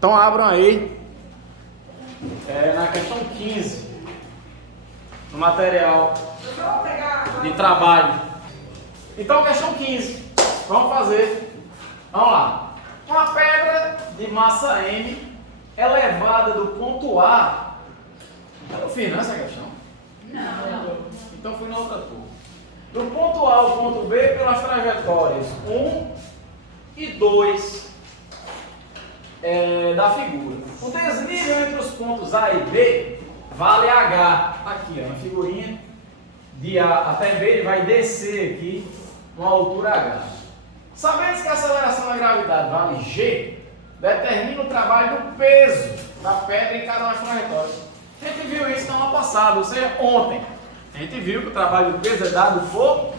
Então abram aí na questão 15, no material de trabalho. Então, questão 15, vamos fazer. Vamos lá. Uma pedra de massa M é levada do ponto A. Eu não fiz nessa questão? Não. Então fui na outra cor. Do ponto A ao ponto B pelas trajetórias 1 e 2 da figura. O desnível entre os pontos A e B vale H. Aqui, ó, na figurinha. De A até B, ele vai descer aqui uma altura H. Sabendo que a aceleração da gravidade vale G, determina o trabalho do peso da pedra em cada uma das trajetórias. A gente viu isso na aula passada, ou seja, ontem. A gente viu que o trabalho do peso é dado por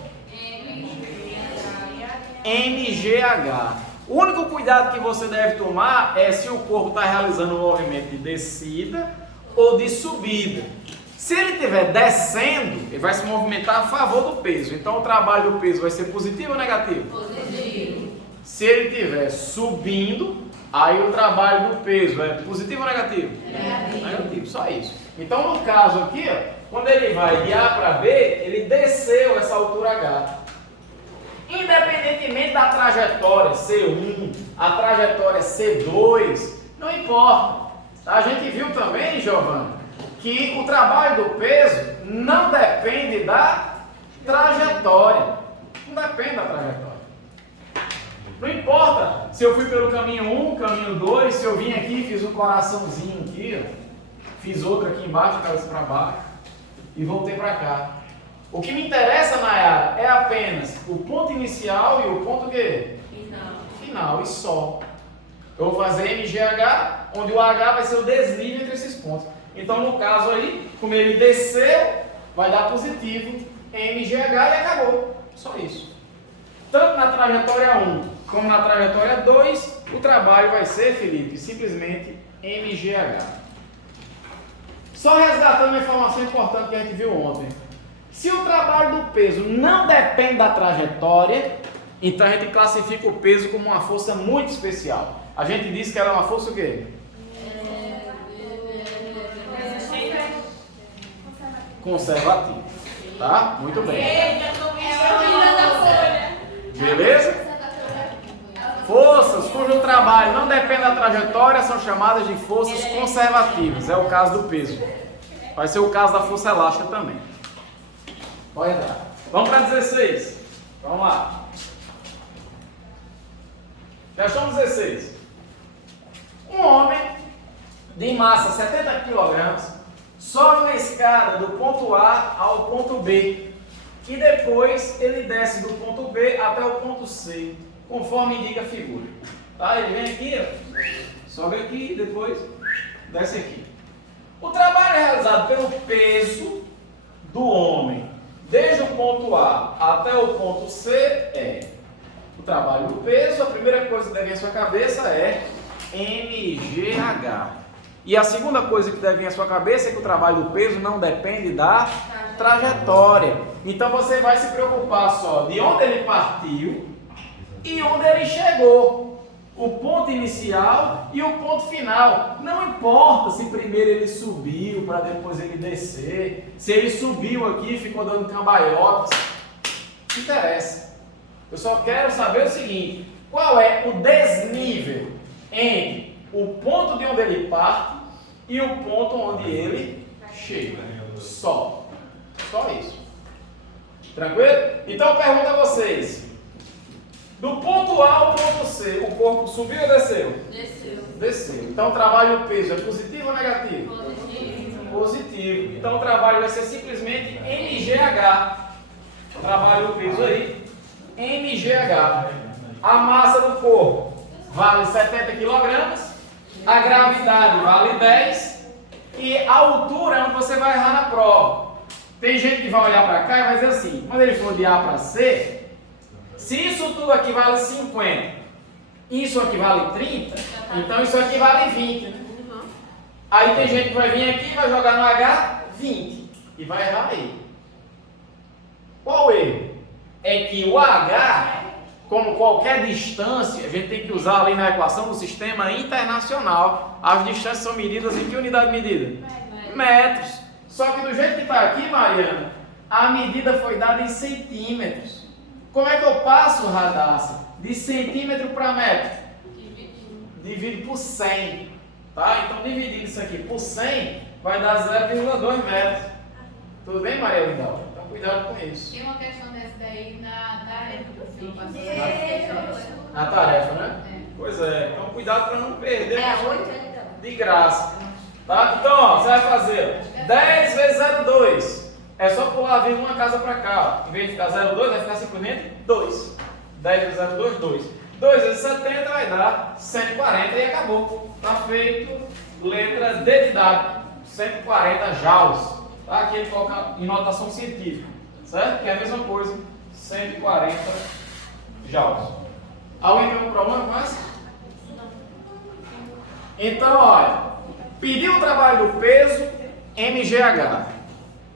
mgh. O único cuidado que você deve tomar é se o corpo está realizando um movimento de descida ou de subida. Se ele estiver descendo, ele vai se movimentar a favor do peso. Então o trabalho do peso vai ser positivo ou negativo? Positivo. Se ele estiver subindo, aí o trabalho do peso é positivo ou negativo? Negativo. Negativo, só isso. Então no caso aqui, ó, quando ele vai de A para B, ele desceu essa altura H. Independentemente da trajetória C1, a trajetória C2, não importa. A gente viu também, Giovana, que o trabalho do peso não depende da trajetória. Não depende da trajetória. Não importa se eu fui pelo caminho 1, caminho 2, se eu vim aqui e fiz um coraçãozinho aqui, ó, fiz outro aqui embaixo, cabeça para baixo, e voltei para cá. O que me interessa, Nayara, é apenas o ponto inicial e o ponto quê? Final, e só. Eu vou fazer MGH, onde o H vai ser o desnível entre esses pontos. Então, no caso aí, como ele desceu, vai dar positivo MGH e acabou. Só isso. Tanto na trajetória 1 como na trajetória 2, o trabalho vai ser, Felipe, simplesmente MGH. Só resgatando uma informação importante que a gente viu ontem. Se o trabalho do peso não depende da trajetória, então a gente classifica o peso como uma força muito especial. A gente disse que ela é uma força o quê? Conservativa. Tá? Muito bem. Beleza? Forças cujo trabalho não depende da trajetória são chamadas de forças conservativas. É o caso do peso. Vai ser o caso da força elástica também. Pode entrar. Vamos para 16. Vamos lá. Questão 16. Um homem de massa 70 kg sobe uma escada do ponto A ao ponto B e depois ele desce do ponto B até o ponto C, conforme indica a figura. Tá? Ele vem aqui, ó, sobe aqui e depois desce aqui. O trabalho é realizado pelo peso do homem desde o ponto A até o ponto C é o trabalho do peso. A primeira coisa que deve vir à sua cabeça é MGH. E a segunda coisa que deve vir à sua cabeça é que o trabalho do peso não depende da trajetória. Então você vai se preocupar só de onde ele partiu e onde ele chegou. O ponto inicial e o ponto final. Não importa se primeiro ele subiu para depois ele descer. Se ele subiu aqui e ficou dando cambalhotas. Não interessa. Eu só quero saber o seguinte: qual é o desnível entre o ponto de onde ele parte e o ponto onde ele chega? Só isso. Tranquilo? Então eu pergunto a vocês: do ponto A ao ponto C, o corpo subiu ou desceu? Desceu. Então o trabalho do peso é positivo ou negativo? Positivo. Então o trabalho vai ser simplesmente MGH. O trabalho do peso aí, MGH. A massa do corpo vale 70 kg, a gravidade vale 10 e a altura é onde você vai errar na prova. Tem gente que vai olhar para cá e vai dizer assim: quando ele for de A para C, se isso tudo aqui vale 50, isso aqui vale 30, então isso aqui vale 20. Né? Aí tem gente que vai vir aqui e vai jogar no H 20 e vai errar aí. Qual o erro? É que o H como qualquer distância, a gente tem que usar ali na equação do sistema internacional. As distâncias são medidas em que unidade de medida? Metros. Só que do jeito que está aqui, Mariana, a medida foi dada em centímetros. Como é que eu passo, Radassa? De centímetro para metro? Divido por 100. Tá? Então, dividindo isso aqui por 100, vai dar 0,2 metros. Tudo bem, Maria Lindal? Então, cuidado com isso. Tem uma questão dessa daí na tarefa que o senhor passou. Na tarefa, né? É. Pois é. Então, cuidado para não perder. É a 8, então. De graça. Tá? Então, ó, você vai fazer 10 vezes 0,2. É só pular a vírgula uma casa para cá. Ó. Em vez de ficar 0,2, vai ficar simplesmente 2. 10 vezes 0,2, 2. 2 vezes 70 vai dar 140 e acabou. Tá feito. Letra D de dado. 140 joules. Tá? Aqui ele coloca em notação científica. Certo? Que é a mesma coisa. 140 joules. Alguém tem um problema com essa? Então, olha. Pediu o trabalho do peso, MGH.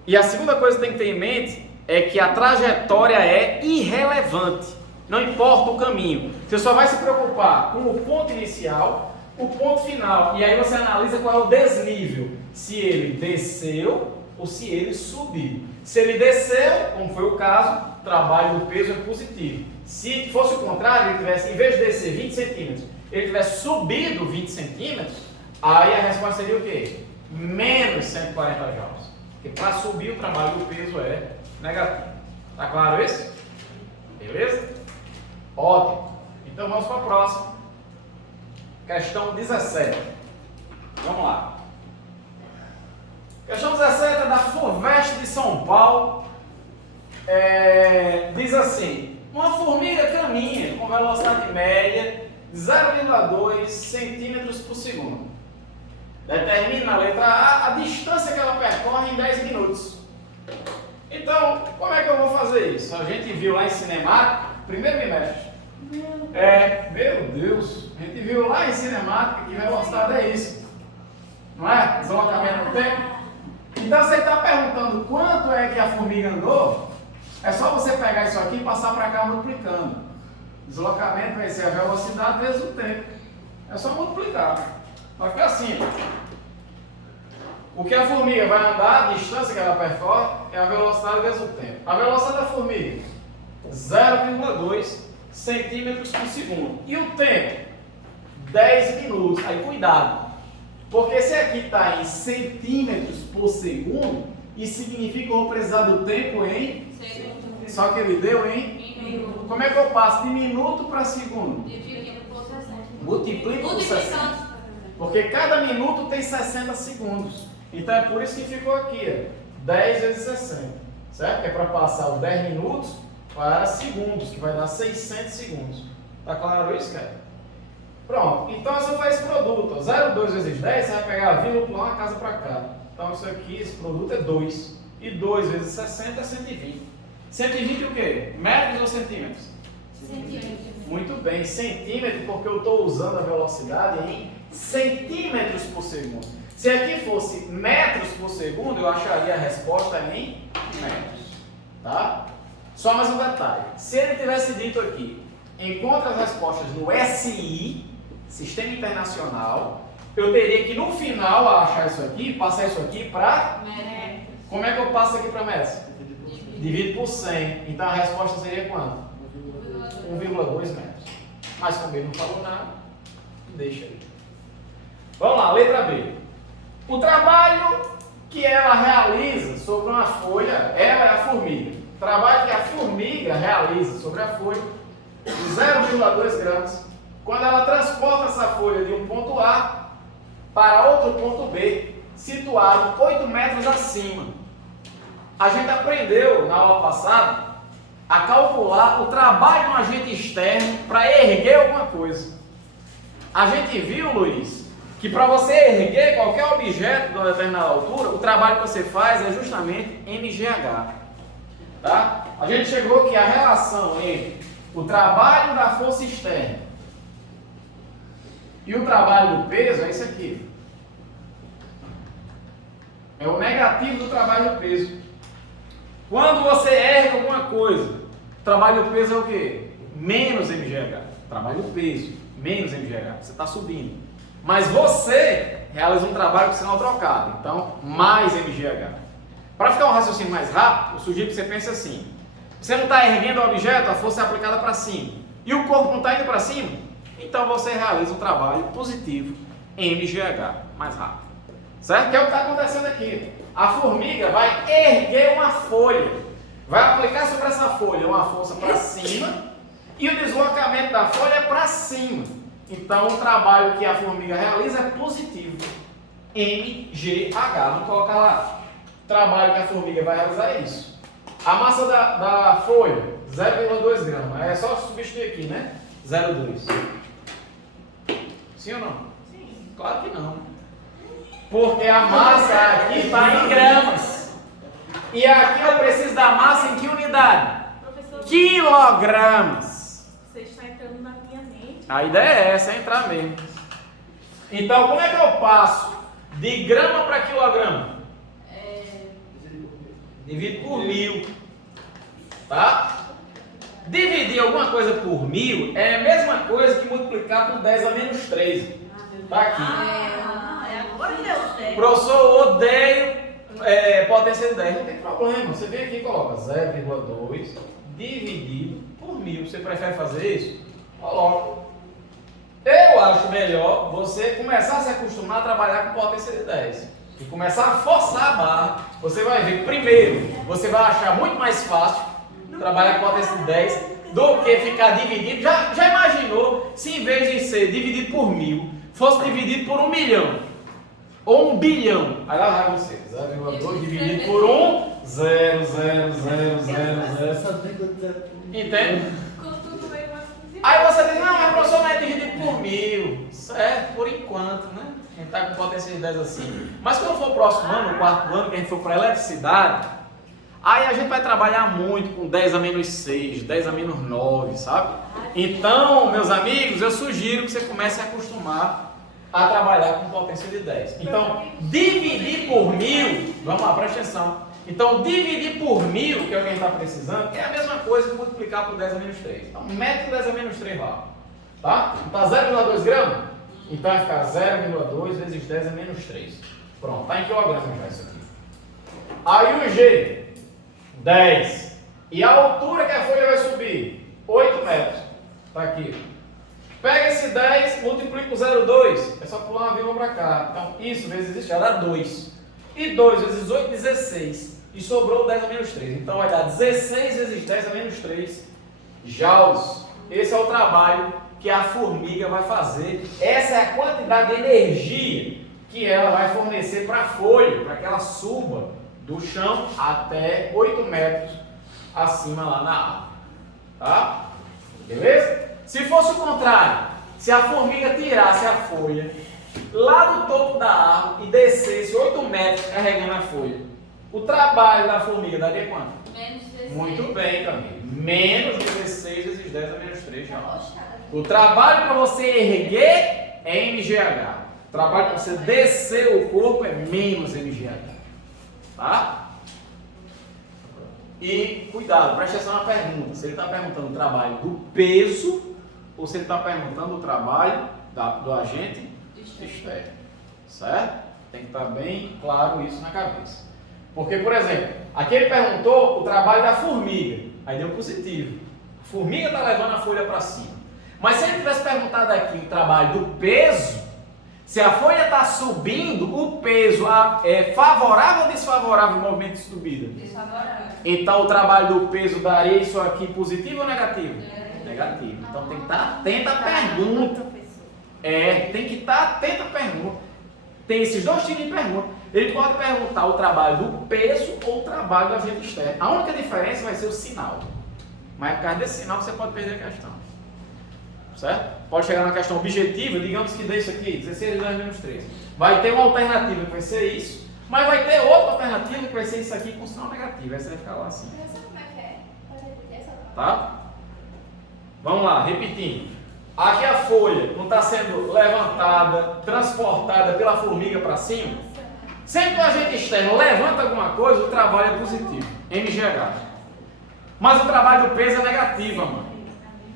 E a segunda coisa que tem que ter em mente é que a trajetória é irrelevante. Não importa o caminho. Você só vai se preocupar com o ponto inicial, o ponto final. E aí você analisa qual é o desnível. Se ele desceu ou se ele subiu. Se ele desceu, como foi o caso, o trabalho do peso é positivo. Se fosse o contrário, ele tivesse, em vez de descer 20 centímetros, ele tivesse subido 20 centímetros, aí a resposta seria o quê? Menos 140 joules. Porque para subir o trabalho do peso é negativo. Tá claro isso? Beleza? Ótimo. Então vamos para a próxima. Questão 17. Vamos lá. Questão 17 é da FUVEST de São Paulo. Diz assim: uma formiga caminha com velocidade média de 0,2 centímetros por segundo. Determina na letra A a distância que ela percorre em 10 minutos. Então, como é que eu vou fazer isso? A gente viu lá em cinemática, primeiro bimestre. Meu Deus, a gente viu lá em cinemática que velocidade é isso. Não é? Deslocamento no tempo. Então, você está perguntando quanto é que a formiga andou, é só você pegar isso aqui e passar para cá multiplicando. Deslocamento vai ser a velocidade vezes o tempo. É só multiplicar. Vai ficar assim. O que a formiga vai andar, a distância que ela percorre, é a velocidade vezes o tempo. A velocidade da formiga, 0,2 centímetros por segundo. E o tempo? 10 minutos. Aí cuidado. Porque se aqui está em centímetros por segundo, isso significa que eu vou precisar do tempo em... Só que ele deu em... Como é que eu passo de minuto para segundo? Multiplico por 60. Porque cada minuto tem 60 segundos. Então é por isso que ficou aqui, ó, 10 vezes 60. Certo? Que é para passar os 10 minutos para segundos, que vai dar 600 segundos. Tá claro isso, cara? Pronto. Então é só fazer esse produto. 0,2 vezes 10, você vai pegar a vírgula e pular uma casa para cá. Então isso aqui, esse produto é 2. E 2 vezes 60 é 120. 120 o quê? Metros ou centímetros? Centímetros. Muito bem, centímetro, porque eu estou usando a velocidade em centímetros por segundo. Se aqui fosse metros por segundo, eu acharia a resposta em metros. Tá? Só mais um detalhe. Se ele tivesse dito aqui, encontre as respostas no SI, Sistema Internacional, eu teria que no final achar isso aqui, passar isso aqui para... Como é que eu passo aqui para metros? Divido por 100. Então a resposta seria quanto? 1,2 metros. Mas como ele não falou nada, deixa aí. Vamos lá, letra B. O trabalho que ela realiza sobre uma folha, ela é a formiga. O trabalho que a formiga realiza sobre a folha, de 0,2 gramas, quando ela transporta essa folha de um ponto A para outro ponto B, situado 8 metros acima. A gente aprendeu na aula passada a calcular o trabalho de um agente externo para erguer alguma coisa. A gente viu, Luiz, que para você erguer qualquer objeto de uma determinada altura, o trabalho que você faz é justamente MGH. Tá? A gente chegou que a relação entre o trabalho da força externa e o trabalho do peso é isso aqui. É o negativo do trabalho do peso. Quando você ergue alguma coisa, o trabalho do peso é o quê? menos mgh. Trabalho do peso, menos mgh. Você está subindo. Mas você realiza um trabalho com sinal trocado. Então, mais mgh. Para ficar um raciocínio mais rápido, eu sugiro que você pense assim. Você não está erguendo o objeto, a força é aplicada para cima. E o corpo não está indo para cima? Então você realiza um trabalho positivo mgh, mais rápido. Certo? Que é o que está acontecendo aqui. A formiga vai erguer uma folha. Vai aplicar sobre essa folha uma força para cima e o deslocamento da folha é para cima. Então o trabalho que a formiga realiza é positivo. mgh. Vamos colocar lá. O trabalho que a formiga vai realizar é isso. A massa da folha, 0,2 gramas. É só substituir aqui, né? 0,2. Sim ou não? Sim. Claro que não. Porque a massa aqui está em gramas. E aqui eu preciso da massa em que unidade? Professor, Quilogramas. você está entrando na minha mente. A ideia é essa, é entrar mesmo. Então, como é que eu passo de grama para quilograma? Divido por 1000. Tá? Dividir alguma coisa por 1000 é a mesma coisa que multiplicar por 10 a menos 3. Tá aqui. Agora deu certo. Professor, odeio potência de 10. Não tem problema. Você vem aqui e coloca 0,2 dividido por 1000. Você prefere fazer isso? Coloca. Eu acho melhor você começar a se acostumar a trabalhar com potência de 10. E começar a forçar a barra. Você vai ver, primeiro, você vai achar muito mais fácil trabalhar com potência de 10 do que ficar dividido. Já imaginou se em vez de ser dividido por 1000, fosse dividido por 1 milhão? Ou 1 bilhão? Aí lá vai você. 0,2 dividido por 1, 0, 0, 0, 0, 0. Entende? Aí você diz, não, mas professor não é dividido por 1000. Certo, por enquanto, né? A gente está com potência de 10 assim. Mas quando for o próximo ano, o quarto ano, que a gente for para eletricidade, aí a gente vai trabalhar muito com 10 a menos 6, 10 a menos 9, sabe? Então, meus amigos, eu sugiro que você comece a acostumar a trabalhar com potência de 10. Então, dividir por 1000, vamos lá, presta atenção. Então, dividir por 1000, que é o que a gente está precisando, é a mesma coisa que multiplicar por 10 a menos 3. Então, mete o 10 a menos 3 lá. Tá? Então, 0,2 gramas? Então, vai ficar 0,2 vezes 10 a menos 3. Pronto, está em quilogramas já isso aqui. Aí o G, 10. E a altura que a folha vai subir? 8 metros. Está aqui. Pega esse 10, multiplica por 0,2. É só pular uma vírgula para cá. Então, isso vezes isso já dá 2. E 2 vezes 8, 16. E sobrou 10 a menos 3. Então, vai dar 16 vezes 10 a menos 3 joules. Esse é o trabalho que a formiga vai fazer. Essa é a quantidade de energia que ela vai fornecer para a folha, para que ela suba do chão até 8 metros acima lá na árvore. Tá? Beleza? Se fosse o contrário, se a formiga tirasse a folha lá do topo da árvore e descesse 8 metros carregando a folha, o trabalho da formiga daria quanto? Menos 16. Muito bem, Camila. Menos 16 vezes 10 a menos 3 já. O trabalho para você erguer é mgh. O trabalho para você descer o corpo é menos mgh. Tá? E cuidado, preste atenção na pergunta. Se ele está perguntando o trabalho do peso ou se ele está perguntando o trabalho do agente externo. Certo? Tem que estar bem claro isso na cabeça. Porque, por exemplo, aqui ele perguntou o trabalho da formiga. Aí deu positivo. A formiga está levando a folha para cima. Mas se ele tivesse perguntado aqui o trabalho do peso, se a folha está subindo, o peso é favorável ou desfavorável ao movimento de subida? Desfavorável. Então o trabalho do peso daria isso aqui positivo ou negativo? Negativo. Então tem que estar atento à pergunta. Tem que estar atento à pergunta. Tem esses dois tipos de pergunta. Ele pode perguntar o trabalho do peso ou o trabalho do agente externo. A única diferença vai ser o sinal. Mas é por causa desse sinal que você pode perder a questão. Certo? Pode chegar na questão objetiva, digamos que dê isso aqui, 16 vezes menos 3. Vai ter uma alternativa que vai ser isso, mas vai ter outra alternativa que vai ser isso aqui com sinal negativo. Aí você vai ficar lá assim. Como é que é? Pode repetir essa palavra? Tá? Vamos lá, repetindo. Aqui a folha não está sendo levantada, transportada pela formiga para cima. Sempre que o agente externo levanta alguma coisa, o trabalho é positivo, mgh. Mas o trabalho do peso é negativo, mano.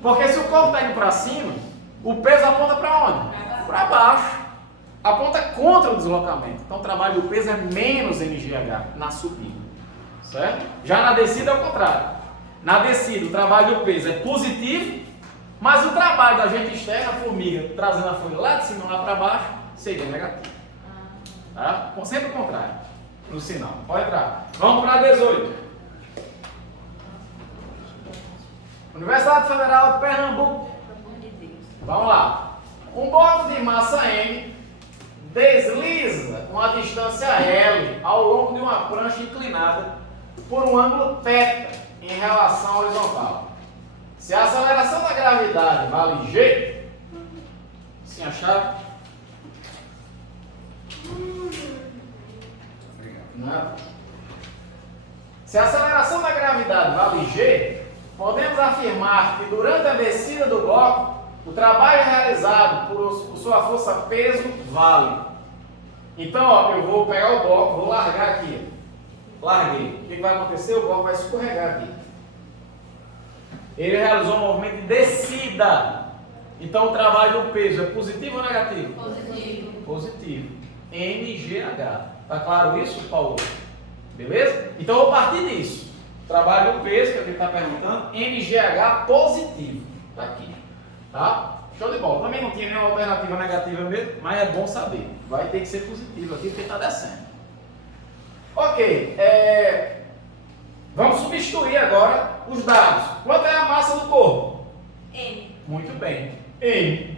Porque se o corpo está indo para cima, o peso aponta para onde? Para baixo. Aponta contra o deslocamento. Então o trabalho do peso é menos mgh na subida. Certo? Já na descida é o contrário. Na descida o trabalho do peso é positivo, mas o trabalho da gente externa, a formiga, trazendo a folha lá de cima lá para baixo, seria negativo. Tá? Sempre o contrário no sinal. Pode entrar. Vamos para 18. Universidade Federal de Pernambuco. Vamos lá. Um bloco de massa M desliza uma distância L ao longo de uma prancha inclinada por um ângulo θ em relação à horizontal. Se a aceleração da gravidade vale G, assim achado? Nada. Se a aceleração da gravidade vale G, podemos afirmar que durante a descida do bloco, o trabalho realizado por sua força peso vale. Então, ó, eu vou pegar o bloco, vou largar aqui. Larguei. O que vai acontecer? O bloco vai escorregar aqui. Ele realizou um movimento de descida. Então, o trabalho do peso é positivo ou negativo? Positivo. Positivo. mgh. Tá claro isso, Paulo? Beleza? Então, eu vou partir disso. Trabalho do peso, que é o que ele está perguntando, mgh positivo. Tá aqui. Tá? Show de bola. Também não tinha nenhuma alternativa negativa mesmo, mas é bom saber. Vai ter que ser positivo aqui porque está descendo. Ok. Vamos substituir agora os dados. Quanto é a massa do corpo? M. Muito bem. M.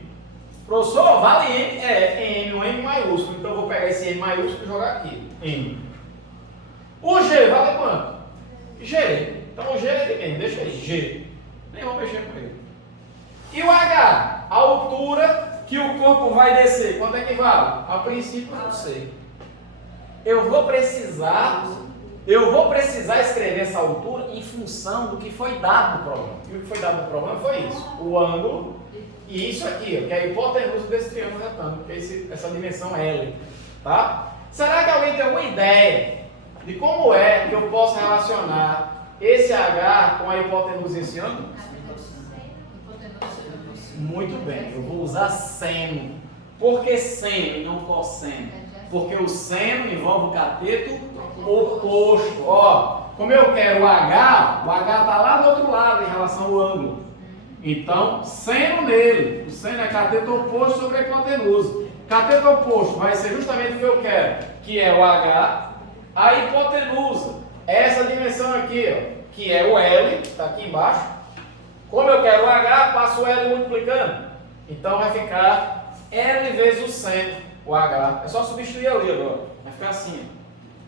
Professor, vale M? É M, um M maiúsculo. Então eu vou pegar esse M maiúsculo e jogar aqui. M. O G vale quanto? G. Então o G é de quem? Deixa aí. G. Nem vou mexer com ele. E o H? A altura que o corpo vai descer. Quanto é que vale? A princípio eu não sei. Eu vou precisar escrever essa altura em função do que foi dado no problema. E o que foi dado no problema foi isso. O ângulo e isso aqui, ó, que é a hipotenusa desse triângulo retângulo, que é essa dimensão L. Tá? Será que alguém tem alguma ideia de como é que eu posso relacionar esse H com a hipotenusa desse ângulo? Muito bem, eu vou usar seno. Por que seno e não cosseno? Porque o seno envolve o cateto oposto. Ó, como eu quero o H está lá do outro lado em relação ao ângulo. Então, seno nele. O seno é cateto oposto sobre a hipotenusa. Cateto oposto vai ser justamente o que eu quero, que é o H. A hipotenusa, essa dimensão aqui, ó, que é o L, está aqui embaixo. Como eu quero o H, passo o L multiplicando. Então vai ficar L vezes o seno, o H. É só substituir ali agora. Vai ficar assim.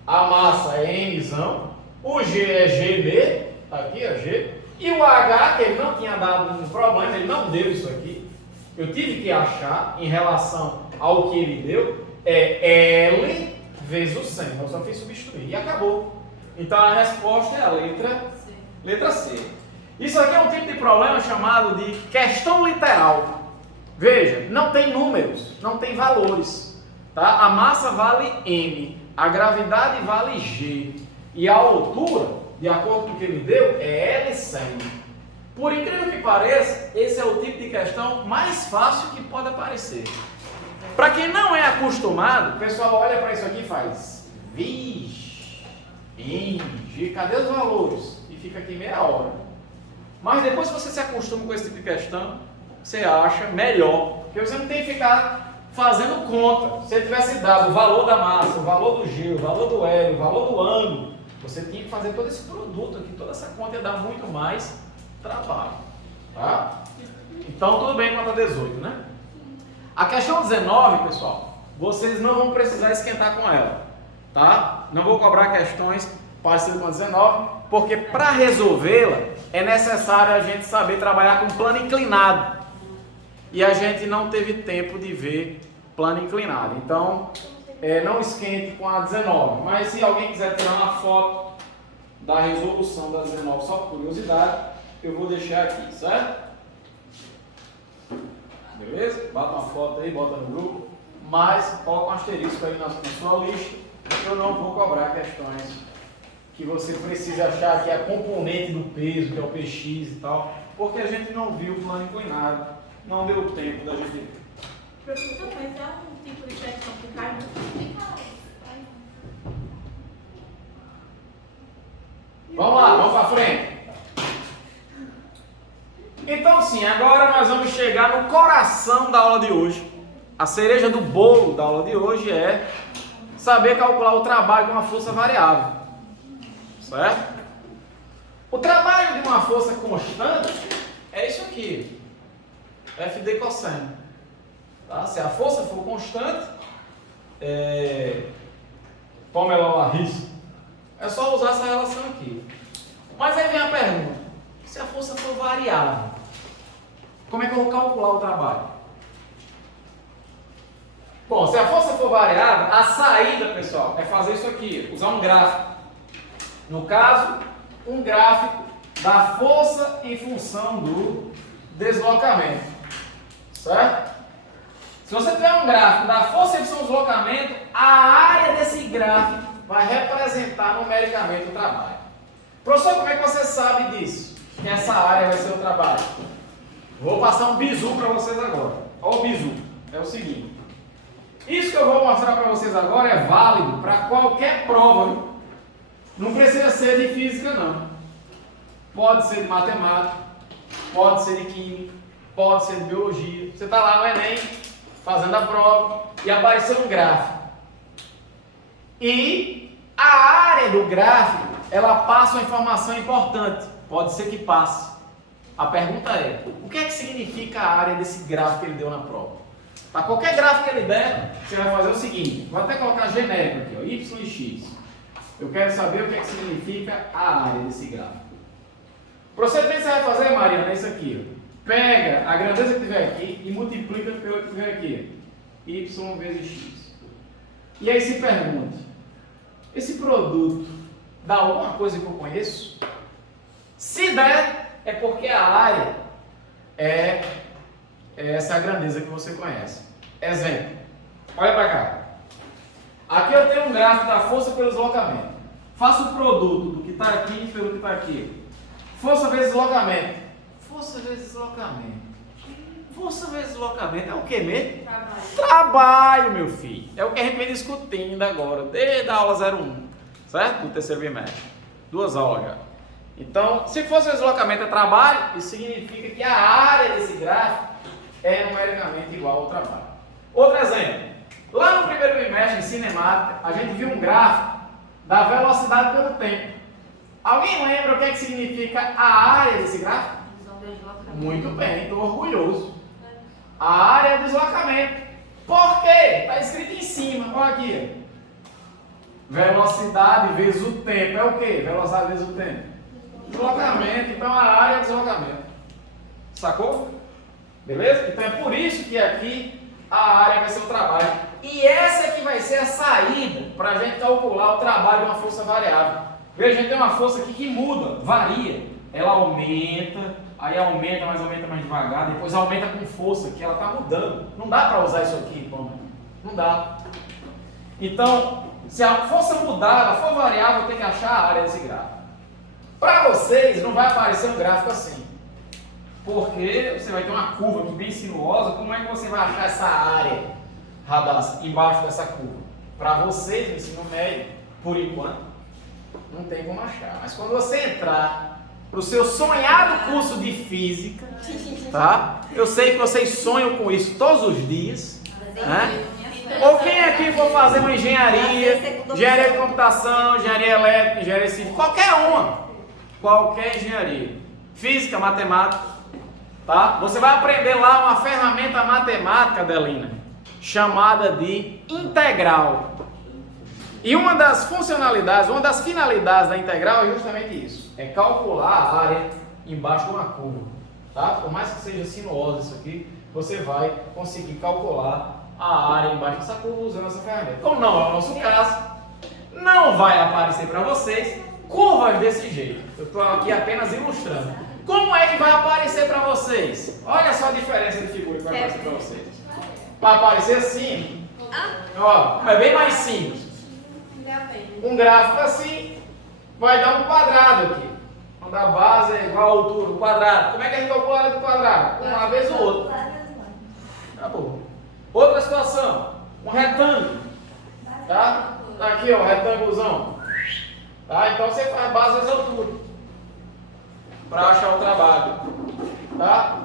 A massa é Mzão. O G é GB. Está aqui, ó, G. E o H, que ele não tinha dado um problema, ele não deu isso aqui. Eu tive que achar, em relação ao que ele deu, é L vezes o seno. Eu só fiz substituir. E acabou. Então a resposta é a letra C. Isso aqui é um tipo de problema chamado de questão literal. Veja, não tem números, não tem valores. Tá? A massa vale M, a gravidade vale G. E a altura, de acordo com o que ele deu, é L seno. Por incrível que pareça, esse é o tipo de questão mais fácil que pode aparecer. Para quem não é acostumado, o pessoal olha para isso aqui e faz vixe, M, G, cadê os valores? E fica aqui meia hora. Mas depois que você se acostuma com esse tipo de questão, você acha melhor. Porque você não tem que ficar fazendo conta. Se ele tivesse dado o valor da massa, o valor do G, o valor do L, o valor do ângulo, você tinha que fazer todo esse produto aqui, toda essa conta ia dar muito mais trabalho. Tá? Então tudo bem quanto a 18, né? A questão 19, pessoal, vocês não vão precisar esquentar com ela. Tá? Não vou cobrar questões parecidas com a 19, porque para resolvê-la é necessário a gente saber trabalhar com plano inclinado. E a gente não teve tempo de ver plano inclinado. Então, não esquente com a 19. Mas se alguém quiser tirar uma foto da resolução da 19, só por curiosidade, eu vou deixar aqui, certo? Beleza? Bata uma foto aí, bota no grupo. Mas coloca um asterisco aí na sua lista. Eu não vou cobrar questões que você precisa achar que é a componente do peso, que é o px e tal. porque a gente não viu o plano inclinado, não deu tempo da gente ver. Professor, mas é um tipo de flexão que cai muito. Vamos lá, vamos para frente. Então sim, agora nós vamos chegar no coração da aula de hoje. A cereja do bolo da aula de hoje é saber calcular o trabalho de uma força variável. Certo? O trabalho de uma força constante é isso aqui. FD cosseno. Tá? Se a força for constante, como ela risca, é só usar essa relação aqui. Mas aí vem a pergunta: se a força for variável, como é que eu vou calcular o trabalho? Bom, se a força for variável, a saída, pessoal, é fazer isso aqui, usar um gráfico. No caso, um gráfico da força em função do deslocamento. Certo? Se você tiver um gráfico da força em função do deslocamento, a área desse gráfico vai representar numericamente o trabalho. Professor, como é que você sabe disso? Que essa área vai ser o trabalho? Vou passar um bizu para vocês agora. Olha o bizu. É o seguinte. Isso que eu vou mostrar para vocês agora é válido para qualquer prova. Viu? Não precisa ser de física, não. Pode ser de matemática, pode ser de química, pode ser de biologia. Você está lá no Enem, fazendo a prova, e apareceu um gráfico. E a área do gráfico, ela passa uma informação importante. Pode ser que passe. A pergunta é: o que é que significa a área desse gráfico que ele deu na prova? Para qualquer gráfico que ele der, você vai fazer o seguinte. Vou até colocar genérico aqui, ó, Y e X. Eu quero saber o que é que significa a área desse gráfico. O procedimento que você vai fazer, Mariana, é isso aqui. Ó. Pega a grandeza que tiver aqui e multiplica pelo que tiver aqui. Y vezes X. E aí se pergunte: esse produto dá alguma coisa que eu conheço? Se der, é porque a área é essa grandeza que você conhece. Exemplo. Olha para cá. Aqui eu tenho um gráfico da força pelo deslocamento. Faço o produto do que está aqui pelo que está aqui. Força vezes deslocamento. Força vezes deslocamento. Força vezes deslocamento é o que mesmo? Trabalho, meu filho. É o que a gente vem discutindo agora, desde a aula 01, certo? Do terceiro bimestre. 2 aulas já. Então, se força vezes deslocamento é trabalho, isso significa que a área desse gráfico é numericamente igual ao trabalho. Outro exemplo. Lá no primeiro bimestre, em cinemática, a gente viu um gráfico da velocidade pelo tempo. Alguém lembra o que é que significa a área desse gráfico? Muito bem, estou orgulhoso. A área é o deslocamento. Por quê? Está escrito em cima, olha aqui. Velocidade vezes o tempo. É o quê? Velocidade vezes o tempo. Deslocamento, então a área é deslocamento. Sacou? Beleza? Então é por isso que aqui a área vai ser o trabalho. E essa é que vai ser a saída para a gente calcular o trabalho de uma força variável. Veja, a gente tem uma força aqui que muda, varia. Ela aumenta, aí aumenta, mas aumenta mais devagar, depois aumenta com força, que ela está mudando. Não dá para usar isso aqui, bom, não dá. Então, se a força mudar, ela for variável, tem que achar a área desse gráfico. Para vocês, não vai aparecer um gráfico assim. Porque você vai ter uma curva aqui bem sinuosa, como é que você vai achar essa área embaixo dessa curva? Para vocês, no ensino médio, por enquanto, não tem como achar. Mas quando você entrar para o seu sonhado curso de física, tá? Eu sei que vocês sonham com isso todos os dias, né? Ou quem aqui for fazer uma engenharia, engenharia de computação, engenharia elétrica, engenharia civil, qualquer engenharia, física, matemática, tá? Você vai aprender lá uma ferramenta matemática, Adelina, chamada de integral. E uma das funcionalidades, uma das finalidades da integral é justamente isso. É calcular a área embaixo de uma curva. Tá? Por mais que seja sinuosa isso aqui, você vai conseguir calcular a área embaixo dessa curva usando essa ferramenta. Como não é o nosso caso, não vai aparecer para vocês curvas desse jeito. Eu estou aqui apenas ilustrando. Como é que vai aparecer para vocês? Olha só a diferença de figura que vai aparecer para vocês. Vai aparecer assim. Ó, é bem mais simples. Um gráfico assim vai dar um quadrado aqui. Quando a base é igual à altura do quadrado. Como é que a gente calcula a área do quadrado? Uma vez ou outra. Acabou. Outra situação. Um retângulo. Tá? Tá aqui, ó, um retângulozão. Tá? Então você faz base vezes altura. Para achar o trabalho. Tá?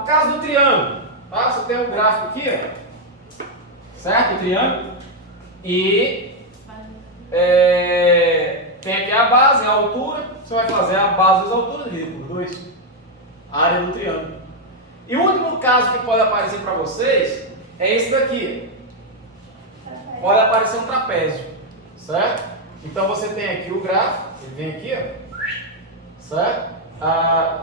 O caso do triângulo. Tá? Você tem um gráfico aqui, ó. Certo? O triângulo. E tem aqui a base, a altura. Você vai fazer a base vezes a altura dividido por 2. A área do triângulo. E o último caso que pode aparecer para vocês é esse daqui. Pode aparecer um trapézio, certo? Então você tem aqui o gráfico, ele vem aqui, ó, certo?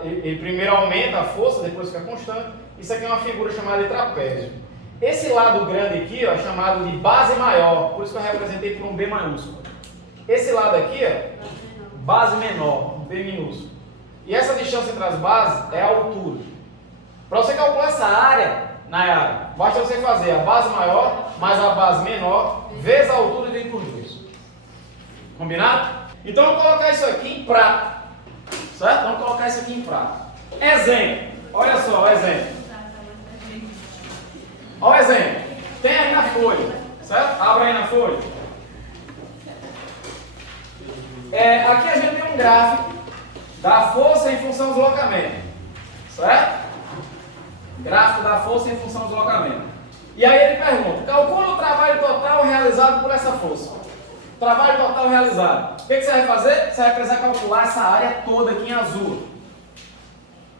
Ele primeiro aumenta a força, depois fica constante. Isso aqui é uma figura chamada de trapézio. Esse lado grande aqui, ó, é chamado de base maior, por isso que eu representei por um B maiúsculo. Esse lado aqui, ó, base menor, um B minúsculo. E essa distância entre as bases é a altura. Para você calcular essa área, Nayara, basta você fazer a base maior mais a base menor vezes a altura dividido por 2. Combinado? Então vamos colocar isso aqui em prata. Certo? Vamos colocar isso aqui em prata. Exemplo. Olha só o exemplo. Olha o exemplo. Tem aí na folha. Certo? Abra aí na folha. Aqui a gente tem um gráfico da força em função do deslocamento. Certo? Gráfico da força em função do deslocamento. E aí ele pergunta, calcula o trabalho total realizado por essa força. Trabalho total realizado. O que você vai fazer? Você vai precisar calcular essa área toda aqui em azul.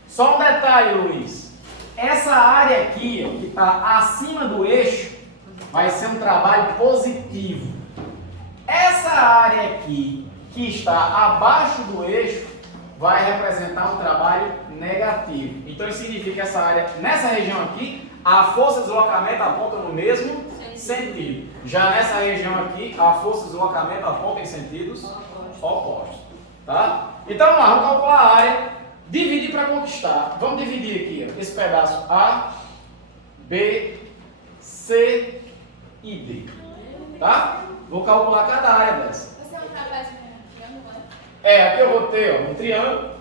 Só um detalhe, Luiz. Essa área aqui, ó, que está acima do eixo, vai ser um trabalho positivo. Essa área aqui, que está abaixo do eixo, vai representar um trabalho negativo. Então isso significa que essa área, nessa região aqui, a força de deslocamento aponta no mesmo sentido. Já nessa região aqui, a força de deslocamento aponta em sentidos opostos. Tá? Então vamos lá, vamos calcular a área, dividir para conquistar. Vamos dividir aqui, ó, esse pedaço A, B, C e D. Tá? Vou calcular cada área dessa. Você é um trapézio triângulo, Aqui eu vou ter, ó, um triângulo,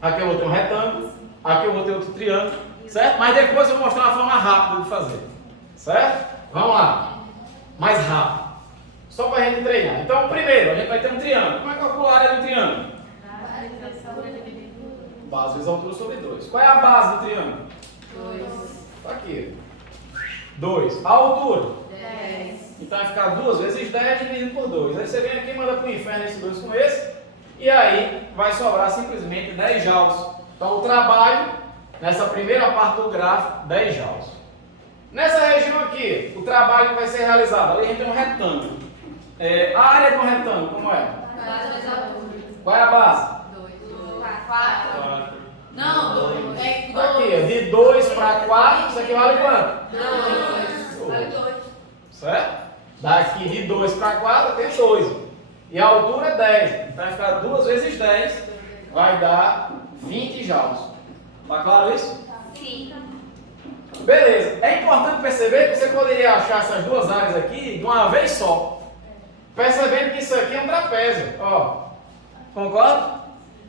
aqui eu vou ter um retângulo, aqui eu vou ter outro triângulo, certo? Mas depois eu vou mostrar uma forma rápida de fazer, certo? Vamos lá, mais rápido, só para a gente treinar. Então, primeiro, a gente vai ter um triângulo. Como é que calcula a área do triângulo? Base vezes altura sobre 2. Qual é a base do triângulo? 2. Está aqui, 2. A altura? 10. Então vai ficar 2 vezes 10 dividido por 2. Aí você vem aqui e manda para o inferno esse 2 com esse. E aí vai sobrar simplesmente 10 joules. Então o trabalho, nessa primeira parte do gráfico, 10 joules. Nessa região aqui, o trabalho que vai ser realizado, ali a gente tem um retângulo. A área de um retângulo, como é? Base vezes altura. Qual é a base? 2. 4. Não, 2. Aqui, ó, de 2 para 4, isso aqui vale quanto? 2. Vale 2. Certo? Daqui de 2 para 4 tem 2. E a altura é 10. Então vai ficar 2 vezes 10, vai dar 20 joules. Tá claro isso? Sim. Beleza. É importante perceber que você poderia achar essas duas áreas aqui de uma vez só. Percebendo que isso aqui é um trapézio. Ó. Concorda?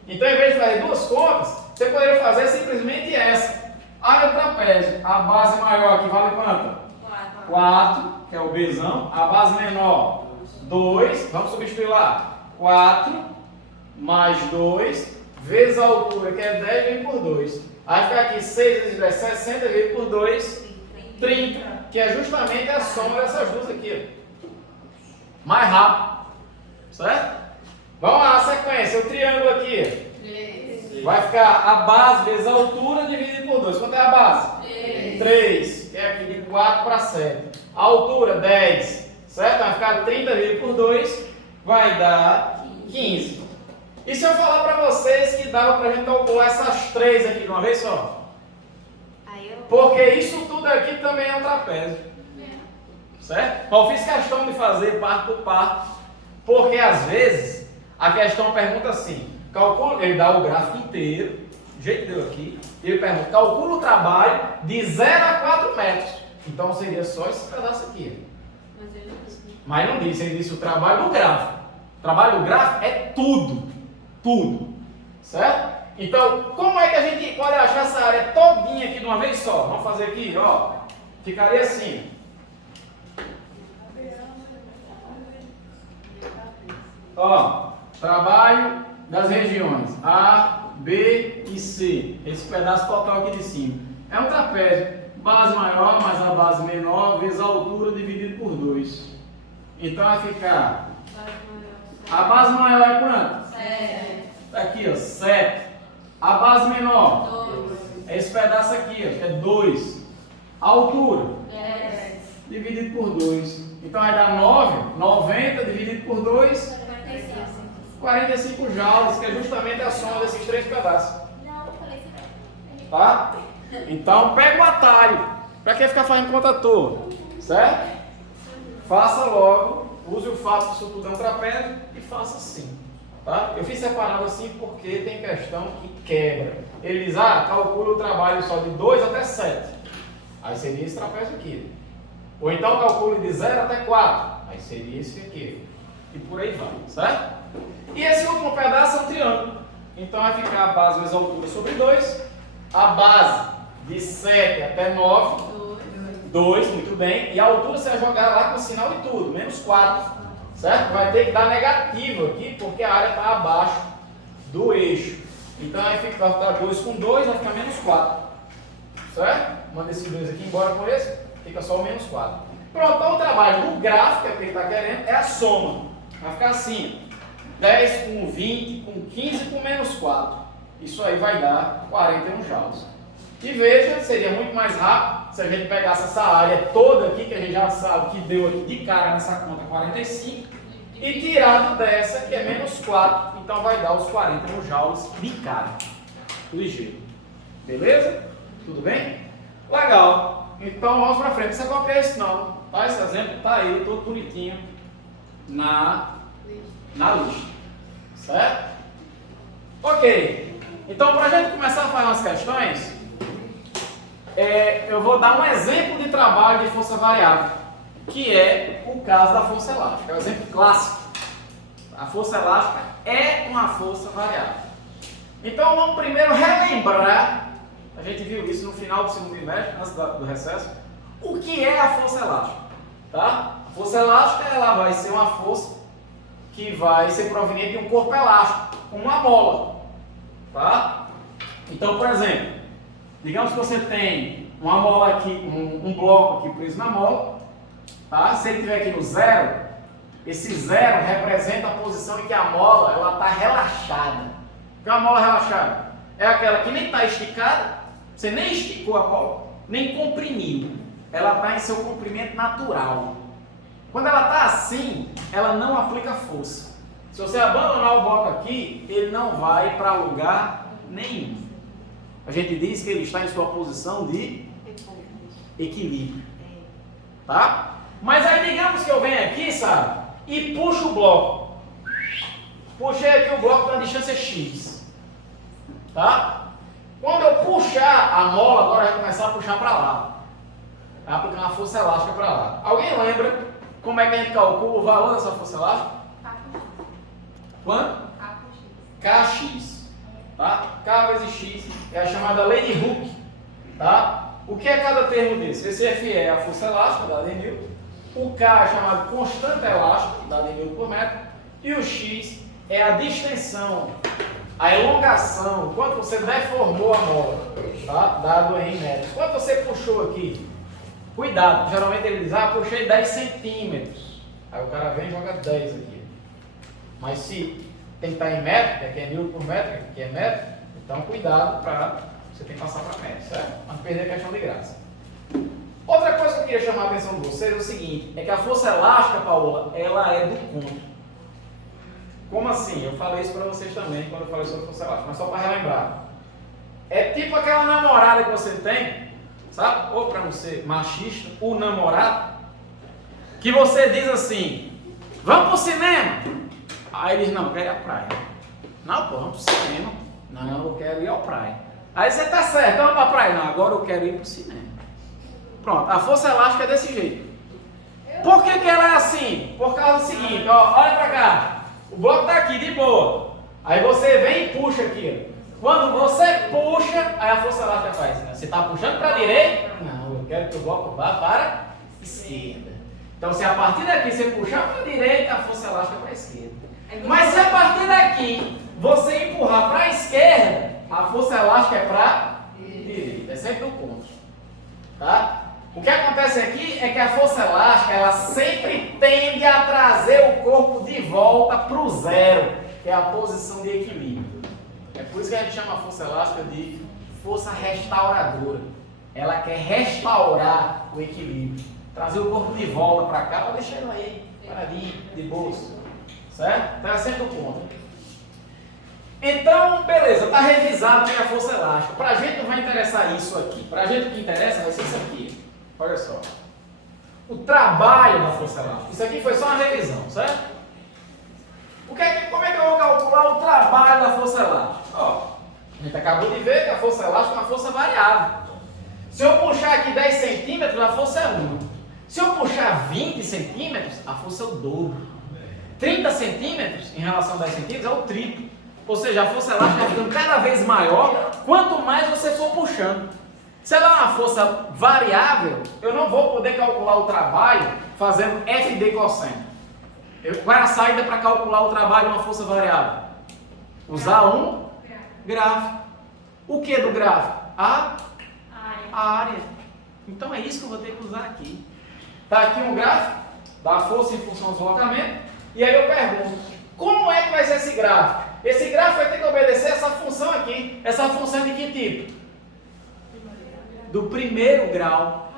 Então, em vez de fazer duas contas, você poderia fazer simplesmente essa. Área do trapézio. A base maior aqui vale quanto? 4, que é o Bzão. A base menor, 2. Vamos substituir lá. 4 mais 2 vezes a altura, que é 10, vem por 2. Aí fica aqui 6 vezes 10, 60 vezes por 2, 30. Que é justamente a soma dessas duas aqui. Mais rápido. Certo? Vamos lá, a sequência. O triângulo aqui. 3. Vai ficar a base vezes a altura dividido por 2. Quanto é a base? 3. Que é aqui de 4 para 7. A altura, 10. Certo? Vai ficar 30 dividido por 2. Vai dar 15. E se eu falar para vocês que dava para a gente calcular essas três aqui de uma vez só? Porque isso tudo aqui também é um trapézio. Certo? Mas eu fiz questão de fazer parte por parte. Porque às vezes a questão pergunta assim. Calcula, ele dá o gráfico inteiro. Do jeito que deu aqui. E ele pergunta, calcula o trabalho de 0 a 4 metros. Então seria só esse pedaço aqui. Mas não disse, ele disse o trabalho do gráfico. O trabalho do gráfico é tudo. Tudo. Certo? Então, como é que a gente pode achar essa área todinha aqui de uma vez só? Vamos fazer aqui, ó. Ficaria assim. Ó, trabalho das regiões A, B e C. Esse pedaço total aqui de cima. É um trapézio. Base maior mais a base menor vezes a altura dividido por 2. Então vai ficar... A base maior é quanto? 7. Tá aqui, ó, 7. A base menor? 2. É esse pedaço aqui, ó, que é 2. A altura? 10. Dividido por 2. Então vai dar 9. 90 dividido por 2. 45 joules, que é justamente a soma desses 3 pedaços. Tá? Então pega o atalho. Pra que ficar fazendo conta à toa? Certo? Faça logo. Use o fato que isso tudo é um trapézio e faça assim. Tá? Eu fiz separado assim porque tem questão que quebra. Ele diz, calcula o trabalho só de 2 até 7. Aí seria esse trapézio aqui. Ou então calcule de 0 até 4. Aí seria esse aqui. E por aí vai, certo? E esse último pedaço é um triângulo. Então vai ficar a base vezes a altura sobre 2. A base de 7 até 9. 2, muito bem. E a altura você vai jogar lá com o sinal e tudo, menos 4. Certo? Vai ter que dar negativo aqui, porque a área está abaixo do eixo. Então vai ficar 2 com 2, vai ficar menos 4. Certo? Manda esses 2 aqui embora com esse, fica só o menos 4. Pronto, então o trabalho no gráfico, que ele está querendo, é a soma. Vai ficar assim, 10 com 20, com 15 com menos 4. Isso aí vai dar 41 joules. E veja, seria muito mais rápido se a gente pegasse essa área toda aqui, que a gente já sabe que deu aqui de cara nessa conta 45, e tirado dessa, que é menos 4, então vai dar os 41 joules de cara. Ligeiro. Beleza? Tudo bem? Legal. Então vamos para frente. Não sei qual que é esse não. Tá? Esse exemplo está aí, todo bonitinho, na lista. Certo? Ok. Então, para a gente começar a fazer umas questões, eu vou dar um exemplo de trabalho de força variável, que é o caso da força elástica. É um exemplo clássico. A força elástica é uma força variável. Então, vamos primeiro relembrar, a gente viu isso no final do segundo trimestre, antes do recesso, o que é a força elástica. Tá? A força elástica ela vai ser uma força que vai ser proveniente de um corpo elástico, como uma bola. Tá? Então, por exemplo, digamos que você tem uma mola aqui, um bloco aqui preso na mola, tá? Se ele estiver aqui no 0, esse 0 representa a posição em que a mola está relaxada. O que é uma mola relaxada? É aquela que nem está esticada, você nem esticou a mola, nem comprimiu. Ela está em seu comprimento natural. Quando ela está assim, ela não aplica força. Se você abandonar o bloco aqui, ele não vai para lugar nenhum. A gente diz que ele está em sua posição de equilíbrio. Tá? Mas aí digamos que eu venho aqui, sabe? E puxo o bloco. Puxei aqui o bloco na distância X. Tá? Quando eu puxar a mola, agora vai começar a puxar para lá. Vai aplicar uma força elástica para lá. Alguém lembra como é que a gente calcula o valor dessa força elástica? Quanto? Kx. Tá? K vezes X é a chamada lei de Hooke. Tá? O que é cada termo desse? Esse F é a força elástica, dada em Newton. O K é chamado constante elástica, dada em Newton por metro. E o X é a distensão, a elongação, quanto você deformou a mola, tá? Dado em metros. Quanto você puxou aqui? Cuidado, geralmente ele diz, puxei 10 centímetros. Aí o cara vem e joga 10 aqui. Mas se tem que estar em metro, que aqui é Newton por metro, que é metro, então cuidado para você tem que passar para metro, certo? Não perder a questão de graça. Outra coisa que eu queria chamar a atenção de vocês é o seguinte, é que a força elástica, Paola, ela é do conto. Como assim? Eu falei isso para vocês também quando eu falei sobre força elástica, mas só para relembrar. É tipo aquela namorada que você tem, sabe? Ou para não ser machista, o namorado, que você diz assim, vamos pro cinema? Aí ele diz, não, eu quero ir à praia. Não, pô, vamos pro cinema. Não, eu quero ir à praia. Aí você tá certo, vamos pra praia. Não, agora eu quero ir pro cinema. Pronto, a força elástica é desse jeito. Por que ela é assim? Por causa do seguinte, ó, olha pra cá. O bloco tá aqui, de boa. Aí você vem e puxa aqui, ó. Quando você puxa, aí a força elástica faz. Você está puxando para a direita? Não, eu quero que o bloco vá para a esquerda. Então, se a partir daqui você puxar para a direita, a força elástica é para a esquerda. Mas se a partir daqui você empurrar para a esquerda, a força elástica é para a direita. É sempre o ponto. Tá? O que acontece aqui é que a força elástica, ela sempre tende a trazer o corpo de volta para o zero, que é a posição de equilíbrio. É por isso que a gente chama a força elástica de força restauradora. Ela quer restaurar o equilíbrio, trazer o corpo de volta para cá, para deixar ele aí, paradinho, de bolso. Certo? Então é sempre o ponto. Então, beleza, está revisado a força elástica. Para a gente não vai interessar isso aqui. Para a gente o que interessa vai ser isso aqui. Olha só. O trabalho da força elástica. Isso aqui foi só uma revisão, certo? Como é que eu vou calcular o trabalho da força elástica? Ó, a gente acabou de ver que a força elástica é uma força variável. Se eu puxar aqui 10 centímetros, a força é 1. Se eu puxar 20 centímetros, a força é o dobro. 30 centímetros em relação a 10 centímetros é o triplo. Ou seja, a força elástica vai ficando cada vez maior quanto mais você for puxando. Se ela é uma força variável, eu não vou poder calcular o trabalho fazendo FD cosseno. Qual é a saída para calcular o trabalho de uma força variável? Usar um gráfico. O que do gráfico? A área. Então é isso que eu vou ter que usar aqui. Está aqui um gráfico da força em função do deslocamento. E aí eu pergunto, como é que vai ser esse gráfico? Esse gráfico vai ter que obedecer essa função aqui. Essa função de que tipo? Do primeiro grau.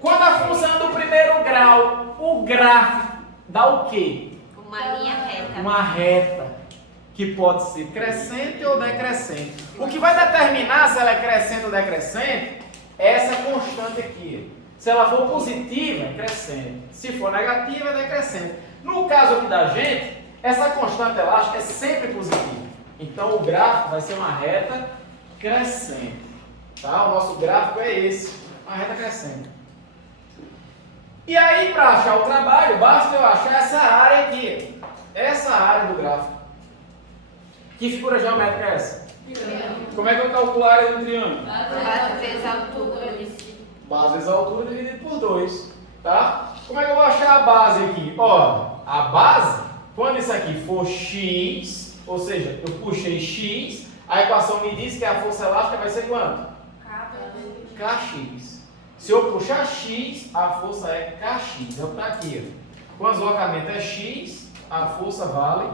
Quando a função é do primeiro grau, o gráfico dá o quê? Uma linha reta. Uma reta, que pode ser crescente ou decrescente. O que vai determinar se ela é crescente ou decrescente é essa constante aqui. Se ela for positiva, é crescente. Se for negativa, é decrescente. No caso aqui da gente, essa constante elástica é sempre positiva. Então o gráfico vai ser uma reta crescente. Tá? O nosso gráfico é esse, uma reta crescente. E aí, para achar o trabalho, basta eu achar essa área aqui. Essa área do gráfico. Que figura geométrica é essa? Como é que eu calculo a área do triângulo? Base vezes a altura. Base vezes a altura dividido por 2. Tá? Como é que eu vou achar a base aqui? Ó, a base, quando isso aqui for x, ou seja, eu puxei x, a equação me diz que a força elástica vai ser quanto? Kx. Se eu puxar x, a força é Kx. É o que está aqui. Ó. Quando o deslocamento é x, a força vale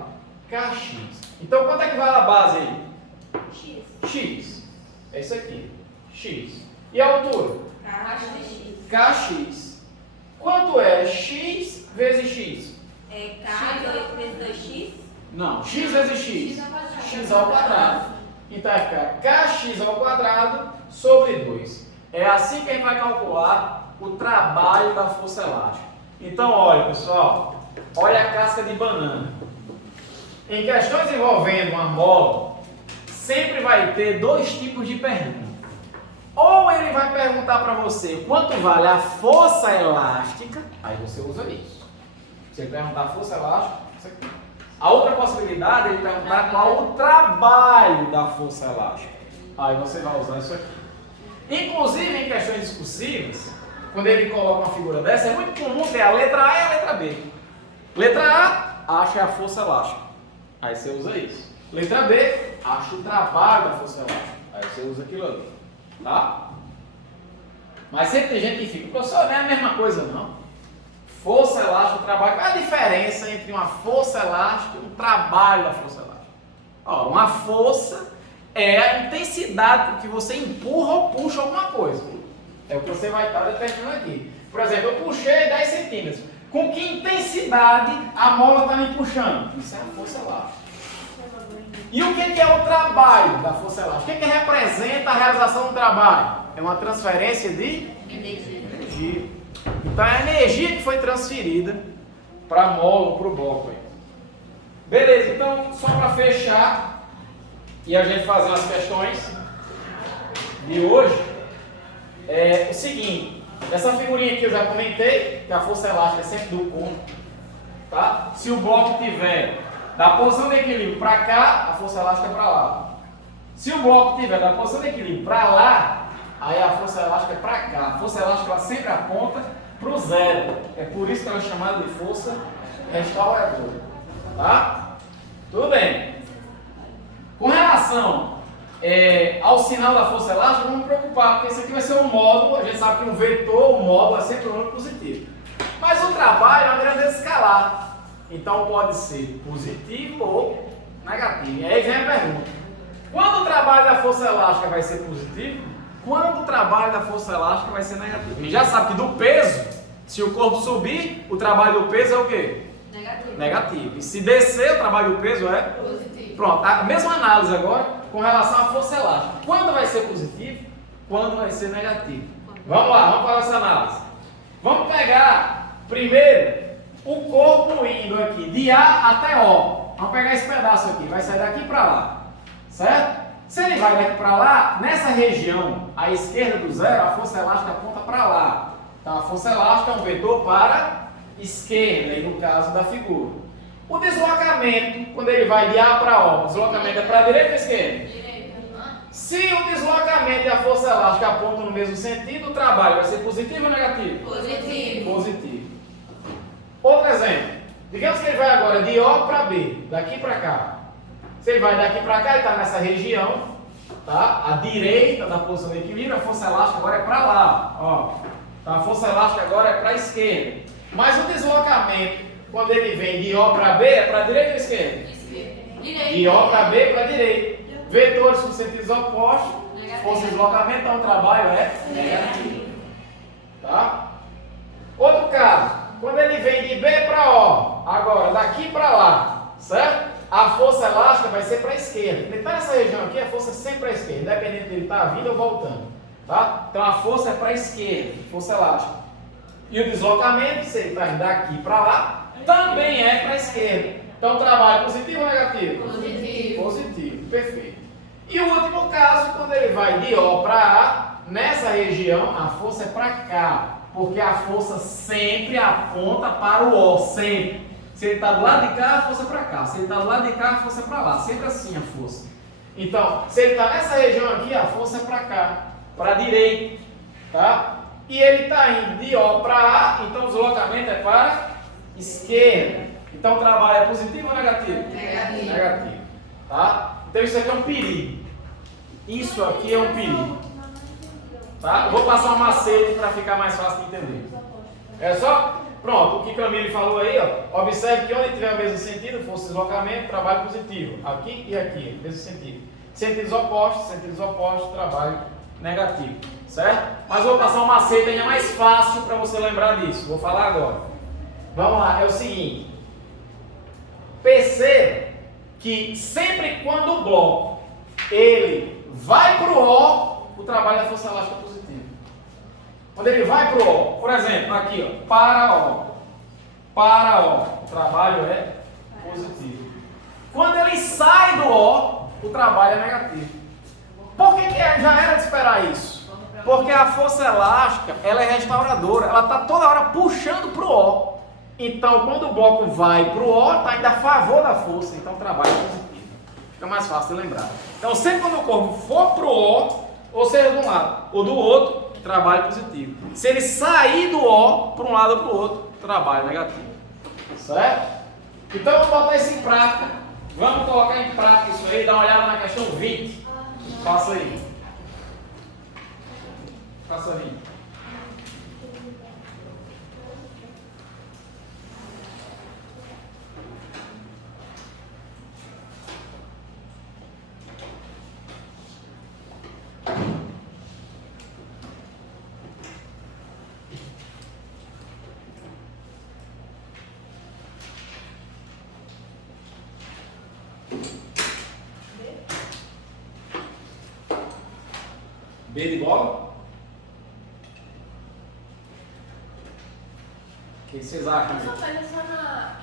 Kx. Então, quanto é que vale a base aí? X. É isso aqui. X. E a altura? Kx. Quanto é x vezes x? É K vezes 2x? Não, x vezes x. X ao quadrado. Então vai ficar Kx ao quadrado sobre 2. É assim que a gente vai calcular o trabalho da força elástica. Então, olha, pessoal. Olha a casca de banana. Em questões envolvendo uma mola, sempre vai ter dois tipos de pergunta. Ou ele vai perguntar para você quanto vale a força elástica, aí você usa isso. Se ele perguntar a força elástica, isso aqui. A outra possibilidade é ele perguntar qual o trabalho da força elástica. Aí você vai usar isso aqui. Inclusive em questões discursivas, quando ele coloca uma figura dessa, é muito comum ter a letra A e a letra B. Letra A, acha a força elástica. Aí você usa isso. Letra B, acha o trabalho da força elástica. Aí você usa aquilo ali. Tá? Mas sempre tem gente que fica, professor, não é a mesma coisa não. Força elástica, trabalho. Qual é a diferença entre uma força elástica e um trabalho da força elástica? Ó, uma força é a intensidade com que você empurra ou puxa alguma coisa. É o que você vai estar determinando aqui. Por exemplo, eu puxei 10 centímetros. Com que intensidade a mola está me puxando? Isso é a força elástica. E o que é o trabalho da força elástica? O que representa a realização do trabalho? É uma transferência de energia. Então é a energia que foi transferida para a mola ou para o bloco. Beleza, então só para fechar e a gente fazer as questões de hoje, é o seguinte. Essa figurinha aqui eu já comentei, que a força elástica é sempre do ponto. Tá? Se o bloco tiver Da posição de equilíbrio para cá, a força elástica é para lá. Se o bloco estiver da posição de equilíbrio para lá, aí a força elástica é para cá. A força elástica ela sempre aponta para o zero. É por isso que ela é chamada de força restauradora. Tá? Tudo bem. Com relação ao sinal da força elástica, não vamos preocupar, porque esse aqui vai ser um módulo. A gente sabe que um vetor, um módulo, é sempre um número positivo. Mas o trabalho é uma grandeza escalar. Então pode ser positivo ou negativo. E aí vem a pergunta: quando o trabalho da força elástica vai ser positivo? Quando o trabalho da força elástica vai ser negativo? A gente já sabe que do peso, se o corpo subir, o trabalho do peso é o quê? Negativo. Negativo. E se descer, o trabalho do peso é? Positivo. Pronto, a mesma análise agora com relação à força elástica. Quando vai ser positivo? Quando vai ser negativo? Vamos lá, vamos fazer essa análise. Vamos pegar primeiro o corpo indo aqui de A até O. Vamos pegar esse pedaço aqui, vai sair daqui para lá, certo? Se ele vai daqui para lá, nessa região à esquerda do zero, a força elástica aponta para lá. Então a força elástica é um vetor para a esquerda, aí no caso da figura. O deslocamento, quando ele vai de A para O, o deslocamento é para a direita ou esquerda? Direita. Se o deslocamento e a força elástica apontam no mesmo sentido, o trabalho vai ser positivo ou negativo? Positivo. Positivo. Outro exemplo. Digamos que ele vai agora de O para B, daqui para cá. Se ele vai daqui para cá, ele está nessa região, tá? A direita da posição de equilíbrio, a força elástica agora é para lá, ó. Então a força elástica agora é para a esquerda. Mas o deslocamento, quando ele vem de O para B, é para a direita ou esquerda? Esquerda. De Direita. O para B para a direita. Vetores com sentidos opostos, Negativo. força de deslocamento, então o trabalho é Negativo. tá? Outro caso, quando ele vem de B para O, agora daqui para lá, certo? A força elástica vai ser para a esquerda. Ele está nessa região aqui, a força é sempre para a esquerda, independente de ele estar vindo ou voltando, tá? Então a força é para a esquerda, força elástica. E o deslocamento, se ele está indo daqui para lá, também é para a esquerda. Então trabalho positivo ou negativo? Positivo. Positivo, perfeito. E o último caso, quando ele vai de O para A, nessa região a força é para cá, porque a força sempre aponta para o O, sempre. Se ele está do lado de cá, a força é para cá. Se ele está do lado de cá, a força é para lá. Sempre assim a força. Então, se ele está nessa região aqui, a força é para cá, para a direita, tá? E ele está indo de O para A, então o deslocamento é para a esquerda. Então o trabalho é positivo ou negativo? Negativo. Negativo, tá? Então isso aqui é um perigo. Isso aqui é um perigo, tá? Eu vou passar um macete para ficar mais fácil de entender. É só? Pronto, o que Camille falou aí, ó. Observe que onde tiver o mesmo sentido, força de deslocamento, trabalho positivo. Aqui e aqui, mesmo sentido. Sentidos opostos, trabalho negativo. Certo? Mas vou passar um macete ainda mais fácil para você lembrar disso. Vou falar agora. Vamos lá, é o seguinte. Perceba que sempre quando o bloco ele vai para o O, o trabalho da força elástica é positivo. Quando ele vai para o O, por exemplo, aqui, ó, para O, o trabalho é positivo. Quando ele sai do O trabalho é negativo. Por que já era de esperar isso? Porque a força elástica, ela é restauradora, ela está toda hora puxando para o O. Então, quando o bloco vai para o O, está indo a favor da força, então o trabalho é positivo. Fica mais fácil de lembrar. Então, sempre quando o corpo for para o O, ou seja, de um lado ou do outro, trabalho positivo. Se ele sair do O para um lado ou para o outro, trabalho negativo. Certo? Então vamos botar isso em prática. Vamos colocar em prática isso aí. Dá uma olhada na questão 20. Faça aí. Faça aí. B de bola? O que vocês acham? Mas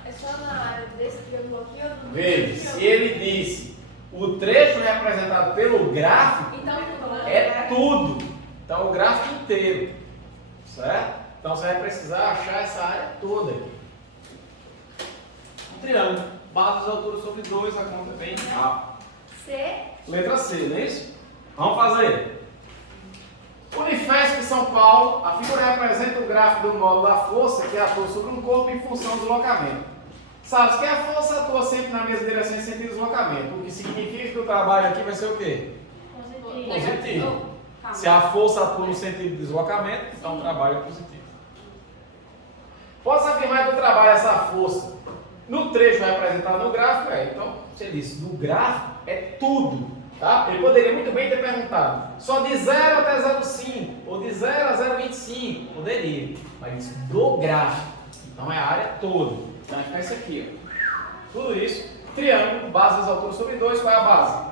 é só na área desse triângulo aqui ou no Veja, se ele disse o trecho representado pelo gráfico, Então, é tudo. Então o gráfico inteiro. Certo? Então você vai precisar achar essa área toda aqui. Um triângulo. base vezes altura sobre 2, a conta vem rápido. C. Letra C, não é isso? Vamos fazer. Unifesp São Paulo, a figura representa o gráfico do módulo da força que atua sobre um corpo em função do deslocamento. Sabe que a força atua sempre na mesma direção em sentido de deslocamento, o que significa que o trabalho aqui vai ser o quê? Positivo. Se a força atua no sentido de deslocamento, então o trabalho é positivo. Posso afirmar que o trabalho, essa força, no trecho representado no gráfico, então, você disse, no gráfico é tudo. Tá? Ele poderia muito bem ter perguntado só de 0 até 0,5 ou de 0 a 0,25. Poderia, mas disse do gráfico. Então é a área toda. Então vai ficar isso aqui. Ó. Tudo isso. Triângulo, base vezes altura sobre 2. Qual é a base?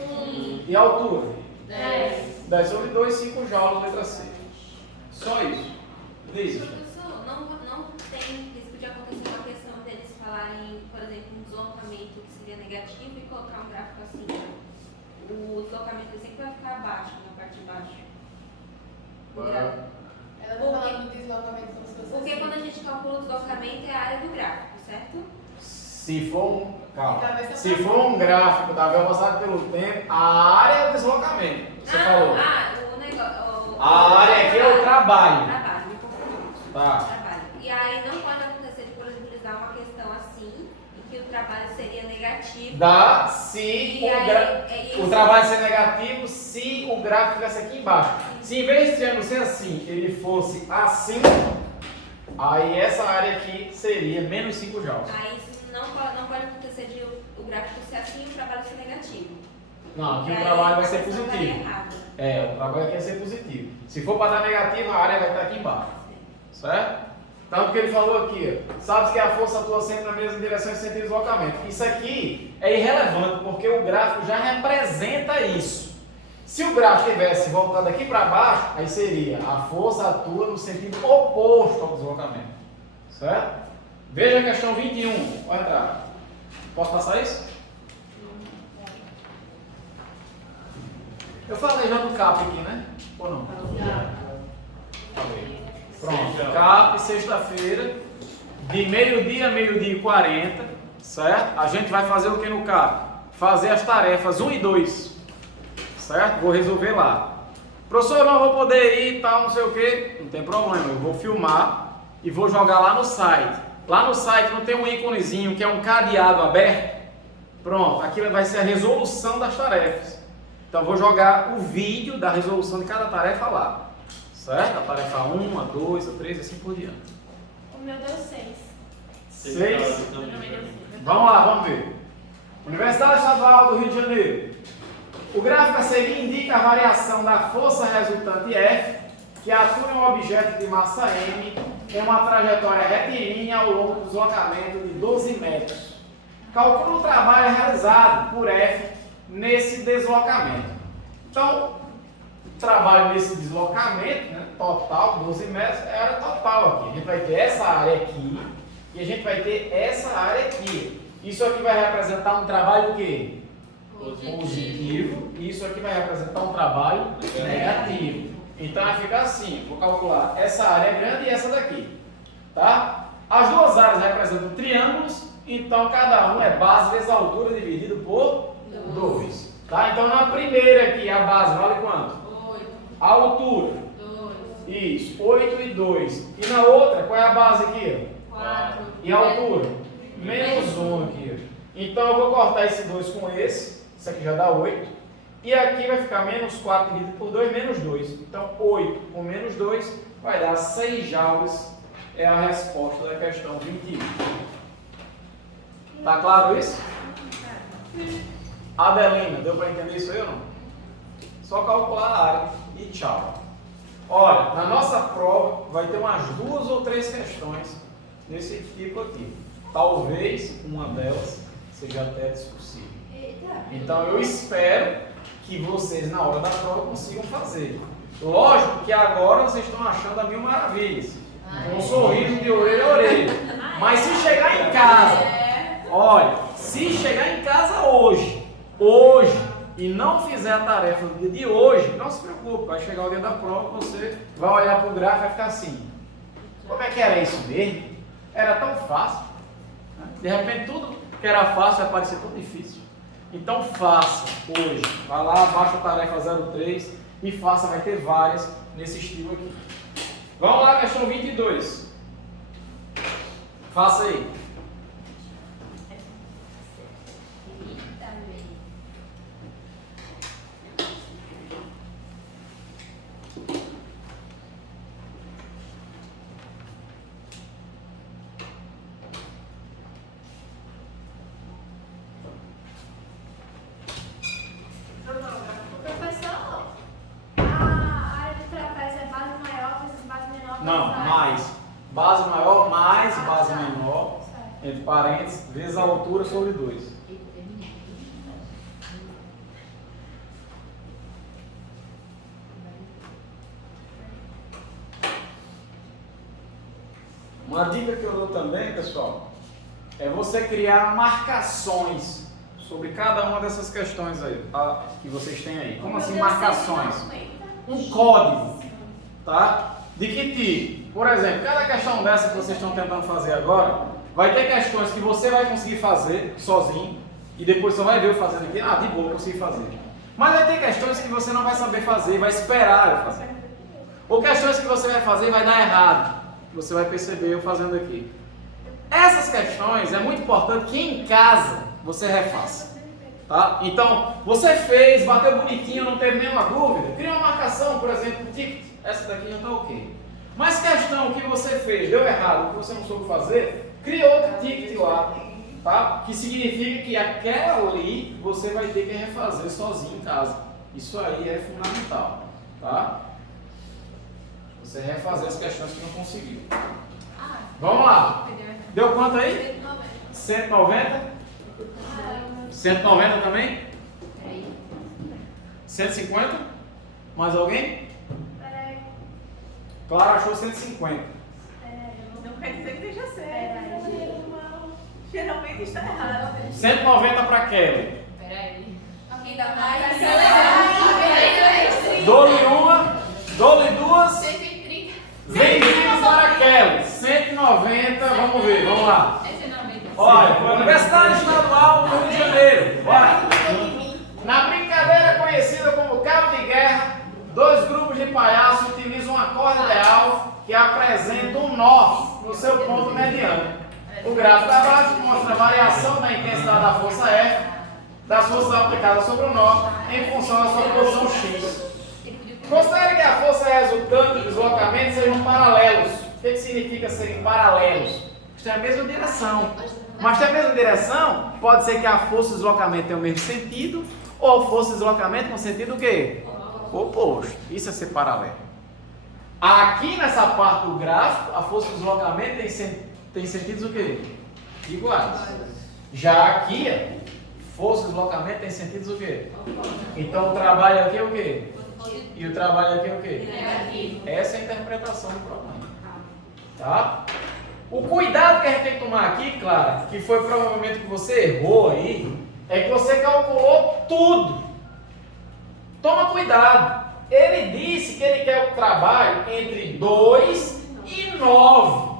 1. E a altura? 10. 10 sobre 2, 5 joules, letra C. Só isso. Diz. Professor, não tem risco de acontecer uma questão deles falarem, por exemplo, um deslocamento que seria negativo e colocar um gráfico assim. O deslocamento sempre vai ficar abaixo, na parte de baixo. Ela está falando do deslocamento como se fosse Porque assim. quando a gente calcula o deslocamento é a área do gráfico, certo? Se for um gráfico da velocidade pelo tempo, a área é o deslocamento. Você falou. O negócio. A área aqui é o trabalho. Trabalho, me confundi. Tá. Trabalho. E aí não pode acontecer de, por exemplo, eles dar uma questão assim, em que o trabalho seria negativo. Dá se E aí, o trabalho ser negativo se o gráfico estivesse aqui embaixo. Se em vez de triângulo ser assim, ele fosse assim, aí essa área aqui seria menos 5 joules. Aí isso não pode acontecer de o gráfico ser assim e o trabalho ser negativo. Não, aqui E o aí, trabalho vai a ser questão positivo. daria errada. É, o trabalho aqui vai ser positivo. Se for para dar negativo, a área vai estar aqui embaixo. Certo? Tanto que ele falou aqui, ó, sabe que a força atua sempre na mesma direção em sentido de deslocamento. Isso aqui é irrelevante, porque o gráfico já representa isso. Se o gráfico estivesse voltado aqui para baixo, aí seria a força atua no sentido oposto ao deslocamento. Certo? Veja a questão 21. Pode entrar. Posso passar isso? Eu falei já do CAP aqui, né? Ou não? Falei. Pronto, CAP, sexta-feira, de meio-dia a meio-dia e 40, certo? A gente vai fazer o que no CAP? Fazer as tarefas 1 e 2, certo? Vou resolver lá. Professor, eu não vou poder ir e tal, não sei o que. Não tem problema, eu vou filmar e vou jogar lá no site. Lá no site não tem um íconezinho que é um cadeado aberto? Pronto, aquilo vai ser a resolução das tarefas. Então eu vou jogar o vídeo da resolução de cada tarefa lá. Certo? A tarefa 1, a 2, a 3 e assim por diante. O meu deu 6. 6. O meu deu 6. Vamos lá, vamos ver. Universidade Estadual do Rio de Janeiro. O gráfico a seguir indica a variação da força resultante F, que atua em um objeto de massa M, com uma trajetória retilínea ao longo do deslocamento de 12 metros. Calcula o trabalho realizado por F nesse deslocamento. Então, trabalho nesse deslocamento, né, total, 12 metros, é a área total aqui. A gente vai ter essa área aqui e a gente vai ter essa área aqui. Isso aqui vai representar um trabalho o quê? Positivo. E isso aqui vai representar um trabalho negativo. Então vai ficar assim, vou calcular essa área grande e essa daqui. Tá? As duas áreas representam triângulos, então cada um é base vezes a altura dividido por 2. Tá? Então na primeira aqui, a base vale quanto? A altura. 2. Isso, 8 e 2. E na outra, qual é a base aqui? 4. E a altura? Menos 1 aqui. Então eu vou cortar esse 2 com esse. Isso aqui já dá 8. E aqui vai ficar menos 4 dividido por 2, menos 2. Então 8 com menos 2 vai dar 6 joules. É a resposta da questão 21. Tá claro isso? Adelina, deu para entender isso aí ou não? Só calcular a área e tchau. Olha, na nossa prova vai ter umas 2 ou 3 questões desse tipo aqui. Talvez uma delas seja até discussível. Então eu espero que vocês na hora da prova consigam fazer. Lógico que agora vocês estão achando a mil maravilhas. Com um sorriso de orelha a orelha. Mas se chegar em casa, olha, se chegar em casa hoje, e não fizer a tarefa do dia de hoje, não se preocupe, vai chegar o dia da prova, você vai olhar para o gráfico e vai ficar assim. Como é que era isso mesmo? Era tão fácil. De repente tudo que era fácil vai parecer tão difícil. Então faça hoje. Vai lá, baixa a tarefa 03 e faça, vai ter várias nesse estilo aqui. Vamos lá, questão 22. Faça aí. Professor, a área do trapézio é base maior vezes base menor? Não, mais. Base maior mais base menor, entre parênteses, vezes a altura sobre 2. Uma dica que eu dou também, pessoal, é você criar marcações sobre cada uma dessas questões aí, que vocês têm aí. Como assim marcações? Um código, tá? De que tipo? Por exemplo, cada questão dessa que vocês estão tentando fazer agora, vai ter questões que você vai conseguir fazer sozinho e depois você vai ver eu fazendo aqui, de boa, eu consegui fazer. Mas vai ter questões que você não vai saber fazer, vai esperar eu fazer. Ou questões que você vai fazer e vai dar errado. Você vai perceber eu fazendo aqui. Essas questões é muito importante que em casa você refaça. Tá? Então, você fez, bateu bonitinho, não teve nenhuma dúvida. Cria uma marcação, por exemplo, ticket. Essa daqui já está ok. Mas questão que você fez, deu errado, que você não soube fazer, cria outro ticket lá. Tá? Que significa que aquela ali você vai ter que refazer sozinho em casa. Isso aí é fundamental. Tá? Você refazer as questões que não conseguiu. Vamos lá. Deu quanto aí? 190? 190 também? 150? Mais alguém? Peraí. Clara achou 150. Não quer dizer que esteja certo. Geralmente está errado. 190 para Kelly. Peraí. Ainda mais. Dou-lhe uma, dou-lhe duas. 130. Vem 20 para Kelly. 190, vamos ver, vamos lá. Olha, Universidade Estadual do Rio de Janeiro. Bora. Na brincadeira conhecida como cabo de guerra, dois grupos de palhaços utilizam uma corda ideal que apresenta um nó no seu ponto mediano. O gráfico abaixo mostra a variação da intensidade da força F, das forças aplicadas sobre o nó, em função da sua posição X. Considere que a força resultante do deslocamento sejam paralelos. O que significa serem paralelos? Isto é a mesma direção. Mas se é a mesma direção, pode ser que a força de deslocamento tenha o mesmo sentido, ou a força de deslocamento com sentido o quê? Oposto. Isso é ser paralelo. Aqui nessa parte do gráfico, a força de deslocamento tem sentidos o quê? Iguais. Já aqui, força de deslocamento tem sentidos o quê? Então o trabalho aqui é o quê? E o trabalho aqui é o quê? Negativo. Essa é a interpretação do problema. Tá? O cuidado que a gente tem que tomar aqui, claro, que foi provavelmente que você errou aí, é que você calculou tudo. Toma cuidado. Ele disse que ele quer o trabalho entre 2 e 9.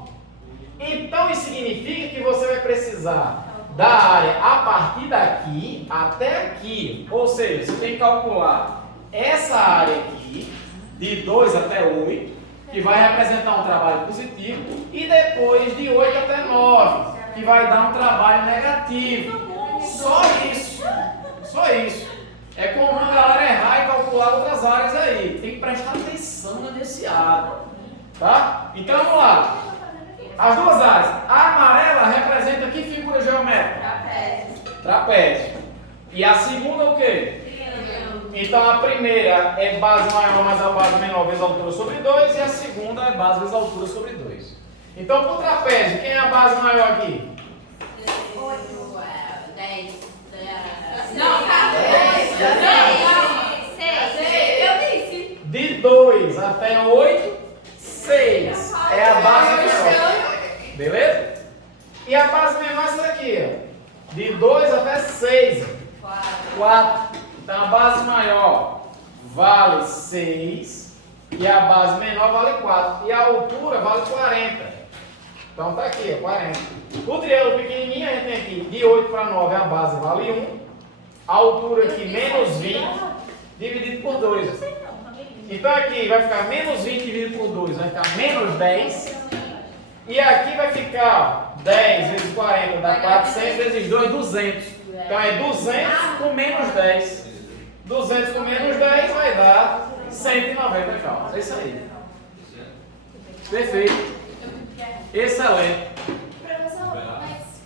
Então isso significa que você vai precisar da área a partir daqui até aqui. Ou seja, você tem que calcular essa área aqui, de 2 até 8, que vai representar um trabalho positivo, e depois de 8 até 9, que vai dar um trabalho negativo. Só isso. Só isso. É comum a galera errar e calcular outras áreas aí. Tem que prestar atenção nesse área. Tá? Então vamos lá. As duas áreas. A amarela representa que figura geométrica? Trapézio. Trapézio. E a segunda o quê? Triângulo. Então a primeira é base maior mais a base menor vezes a altura sobre 2, e a segunda é base vezes a altura sobre 2. Então para o trapézio, quem é a base maior aqui? 10. Não, tá. 6. Eu disse. De 2 até 8, 6. É a base maior. Beleza? E a base menor é essa daqui, ó. De 2 até 6. 4. Então a base maior vale 6 e a base menor vale 4. E a altura vale 40. Então tá aqui, ó, 40. O triângulo pequenininho, a gente tem aqui de 8 para 9, a base vale 1. A altura aqui, menos 20, dividido por 2. Então aqui vai ficar menos 20 dividido por 2, vai ficar menos 10. E aqui vai ficar 10 vezes 40, dá 400 vezes 2, 200. Então é 200 com menos 10. 200 com menos 10 vai dar 190 joules. É isso aí. Perfeito. Excelente. Professor, mas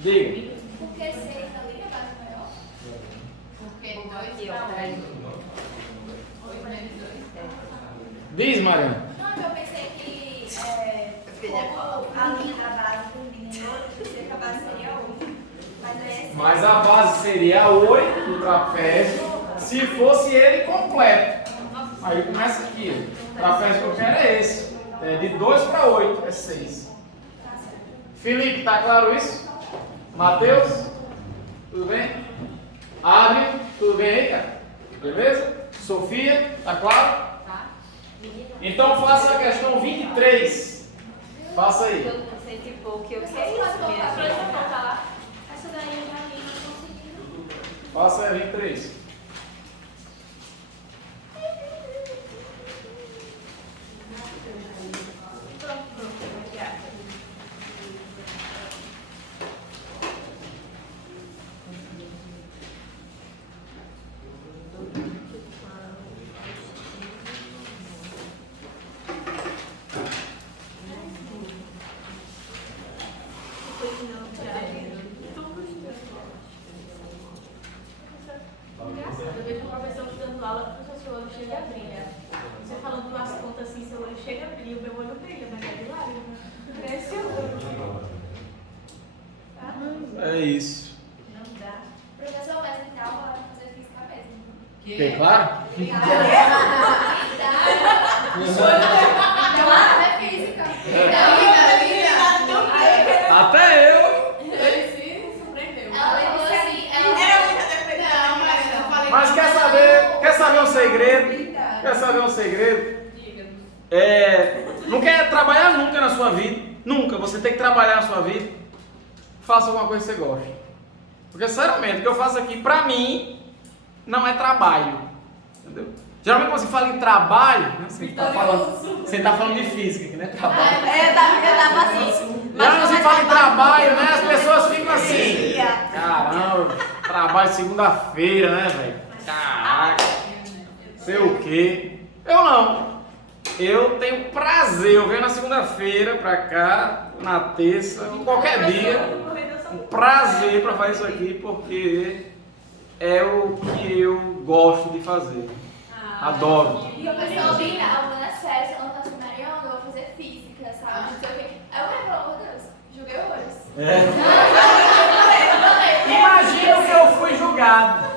Diga. por que 6 ali é base maior? Porque 2 para 8. 8 menos 2. Diz, Mariana. Não, eu pensei que como a linha da base termina em 8, eu pensei que a base seria 8. Mas a base seria 8 do trapézio se fosse ele completo. Aí começa aqui. O trapézio que eu quero é esse. É de 2 para 8, é 6. Felipe, tá claro isso? Matheus? Tudo bem? Adri, tudo bem aí, cara? Beleza? Sofia, tá claro? Tá? Então faça a questão 23. Faça aí. Todo mundo sente pouco, eu Vocês sei podem isso voltar pra mesmo. voltar lá? Essa daí eu já li, não consegui. Faça a 23. Eu vejo o professor dando aula, o seu olho chega a brilhar. Você falando as contas assim, seu olho chega a brilhar, o meu olho brilha, mas é de lágrima. Impressionante. Tá? É isso. Não dá. Professor, mas então bora fazer física mesmo. Fiquei claro? Claro, é física. Até eu. Ele se surpreendeu. Ela falou assim, Era muita dependência, mas eu falei. Mas quer saber um segredo? Quer saber um segredo? Não quer trabalhar nunca na sua vida. Nunca. Você tem que trabalhar na sua vida. Faça alguma coisa que você goste. Porque, sinceramente, o que eu faço aqui, pra mim, não é trabalho. Entendeu? Geralmente, quando você fala em trabalho, né, você tá falando de física, que não é trabalho. Eu tava assim. Quando você fala em trabalho, né, as pessoas ficam assim. Caramba, trabalho segunda-feira, né, velho? Caraca. Sei o quê. Eu não. Eu tenho prazer. Eu venho na segunda-feira pra cá, na terça, qualquer dia. Um prazer pra fazer isso aqui, porque é o que eu gosto de fazer. Adoro. E o pessoal vinha, algumas férias, eu não tô Mariana, eu vou fazer física, sabe? Não sei o quê. Aí eu falei, oh meu Deus, julguei horrores. Imagina que eu fui julgado.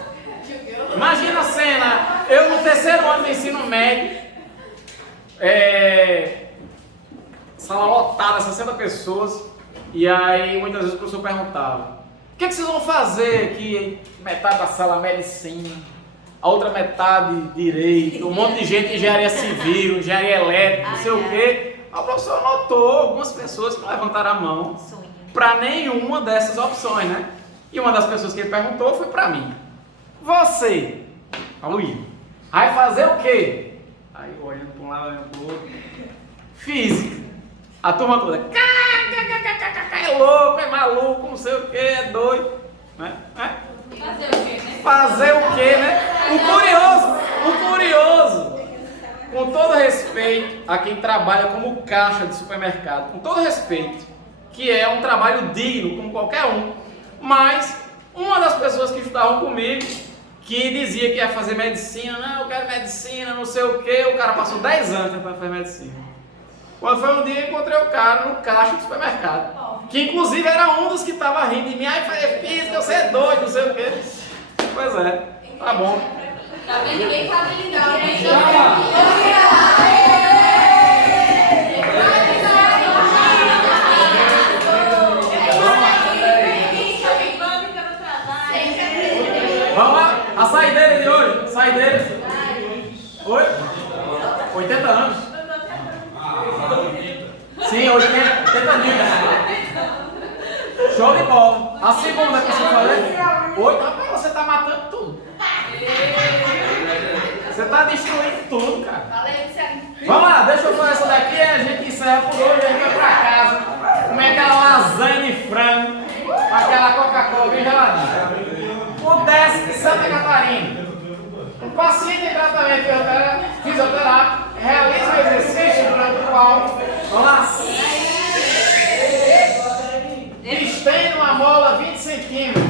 Imagina a cena, eu no terceiro ano do ensino médio, sala lotada, 60 pessoas, e aí muitas vezes o professor perguntava: o que vocês vão fazer aqui? Metade da sala medicina, a outra metade direito, um monte de gente engenharia civil, engenharia elétrica, não sei o quê. Aí o professor notou algumas pessoas que não levantaram a mão para nenhuma dessas opções, né? E uma das pessoas que ele perguntou foi para mim: você, Luís, vai fazer o quê? Aí eu olhando para um lado, olhando para o outro. Física. A turma toda, é louco, é maluco, não sei o quê, é doido. Né? Fazer o quê, né? Fazer o quê, né? O curioso, com todo respeito a quem trabalha como caixa de supermercado, com todo respeito, que é um trabalho digno, como qualquer um, mas uma das pessoas que estudavam comigo, que dizia que ia fazer medicina, não, eu quero medicina, não sei o quê, o cara passou 10 anos tentando fazer medicina. Quando foi um dia, eu encontrei o cara no caixa do supermercado, que inclusive era um dos que estava rindo de mim: ai, fazer física, você é doido, não sei o quê. Pois é, tá bom. Tá vendo? Ninguém sabe ligar, né? Vamos lá, a saideira de hoje, saideira. Oi? 80 anos. Sim, 80 mil. Show de bola. A segunda que você fazer? 8. Rapaz, você tá matando tudo. Você tá destruindo tudo, cara. Vamos lá, deixa eu fazer essa daqui e a gente encerra por hoje. A gente vai pra casa. Comer aquela lasanha de frango. Com aquela Coca-Cola bem geladinha. O 10 de Santa Catarina. O paciente em tratamento fisioterápico realiza o exercício durante o qual, vamos lá, estende uma mola 20 centímetros,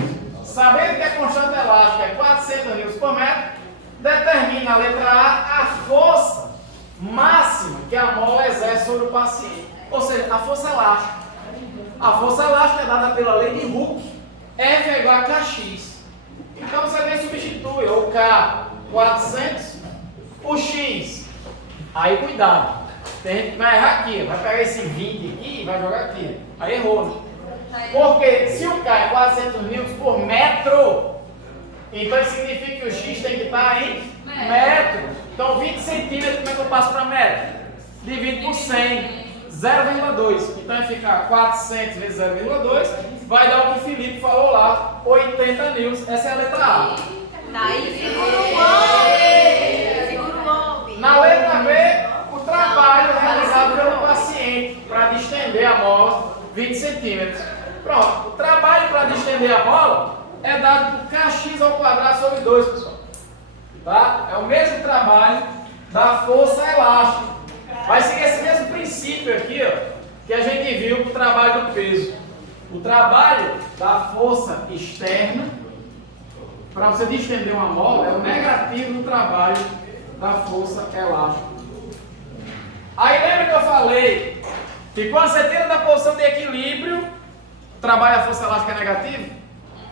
sabendo que a constante elástica é 400 Nm por metro, determina a letra A a força máxima que a mola exerce sobre o paciente. Ou seja, a força elástica. A força elástica é dada pela lei de Hooke. F é igual a Kx. Então você vem e substitui o K 400, o X. Aí cuidado. Tem gente que vai errar aqui. Vai pegar esse 20 aqui e vai jogar aqui. Aí errou, né? Porque se o K é 400 Nm por metro, então isso significa que o X tem que estar em metro. Então 20 centímetros, como é que eu passo para metro? Divido por 100. 0,2. Então vai ficar 400 vezes 0,2. Vai dar o que o Felipe falou lá, 80 Nm. Essa é a letra A. Daí segura o homem. Segura o homem. Na letra B, o trabalho realizado pelo paciente para distender a mola 20 centímetros. Pronto. O trabalho para distender a mola é dado por Kx ao quadrado sobre 2, pessoal. Tá? É o mesmo trabalho da força elástica. Vai seguir esse mesmo princípio aqui, ó, que a gente viu para o trabalho do peso. O trabalho da força externa, para você distender uma mola, é o negativo do trabalho da força elástica. Aí lembra que eu falei que quando você tira da posição de equilíbrio, o trabalho da força elástica é negativo?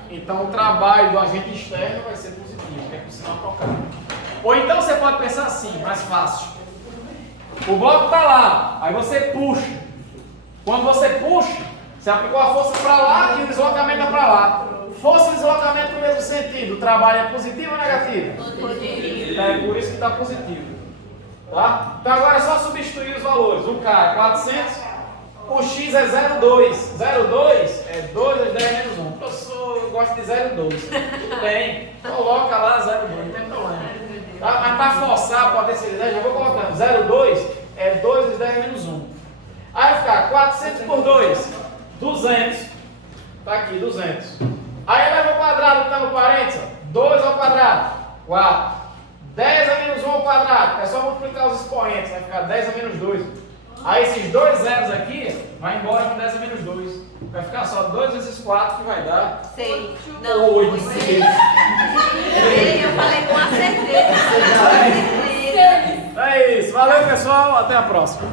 Então o trabalho do agente externo vai ser positivo, que é por sinal trocado. Ou então você pode pensar assim, mais fácil. O bloco está lá, aí você puxa. Quando você puxa, você aplicou a força para lá e o deslocamento é para lá. Força e deslocamento no mesmo sentido. O trabalho é positivo ou negativo? Positivo. É por isso que está positivo. Tá? Então agora é só substituir os valores. O K é 400, o X é 0,2. 0,2 é 2 vezes 10 menos 1. Professor, eu gosto de 0,2. Tudo bem, coloca lá 0,2, não tem problema. Tá? Mas para forçar a potencialidade, já vou colocando 0,2 é 2 vezes 10 menos 1. Aí vai ficar 400 por 2, 200. Tá aqui, 200. Aí leva o quadrado que está no parênteses, 2 ao quadrado, 4. 10 a menos 1 ao quadrado, é só multiplicar os expoentes, vai ficar 10 a menos 2. Aí esses dois zeros aqui, vai embora com 10 a menos 2. Vai ficar só 2 vezes 4 que vai dar 6. 8. 6. Eu falei com a certeza. É isso, valeu pessoal, até a próxima.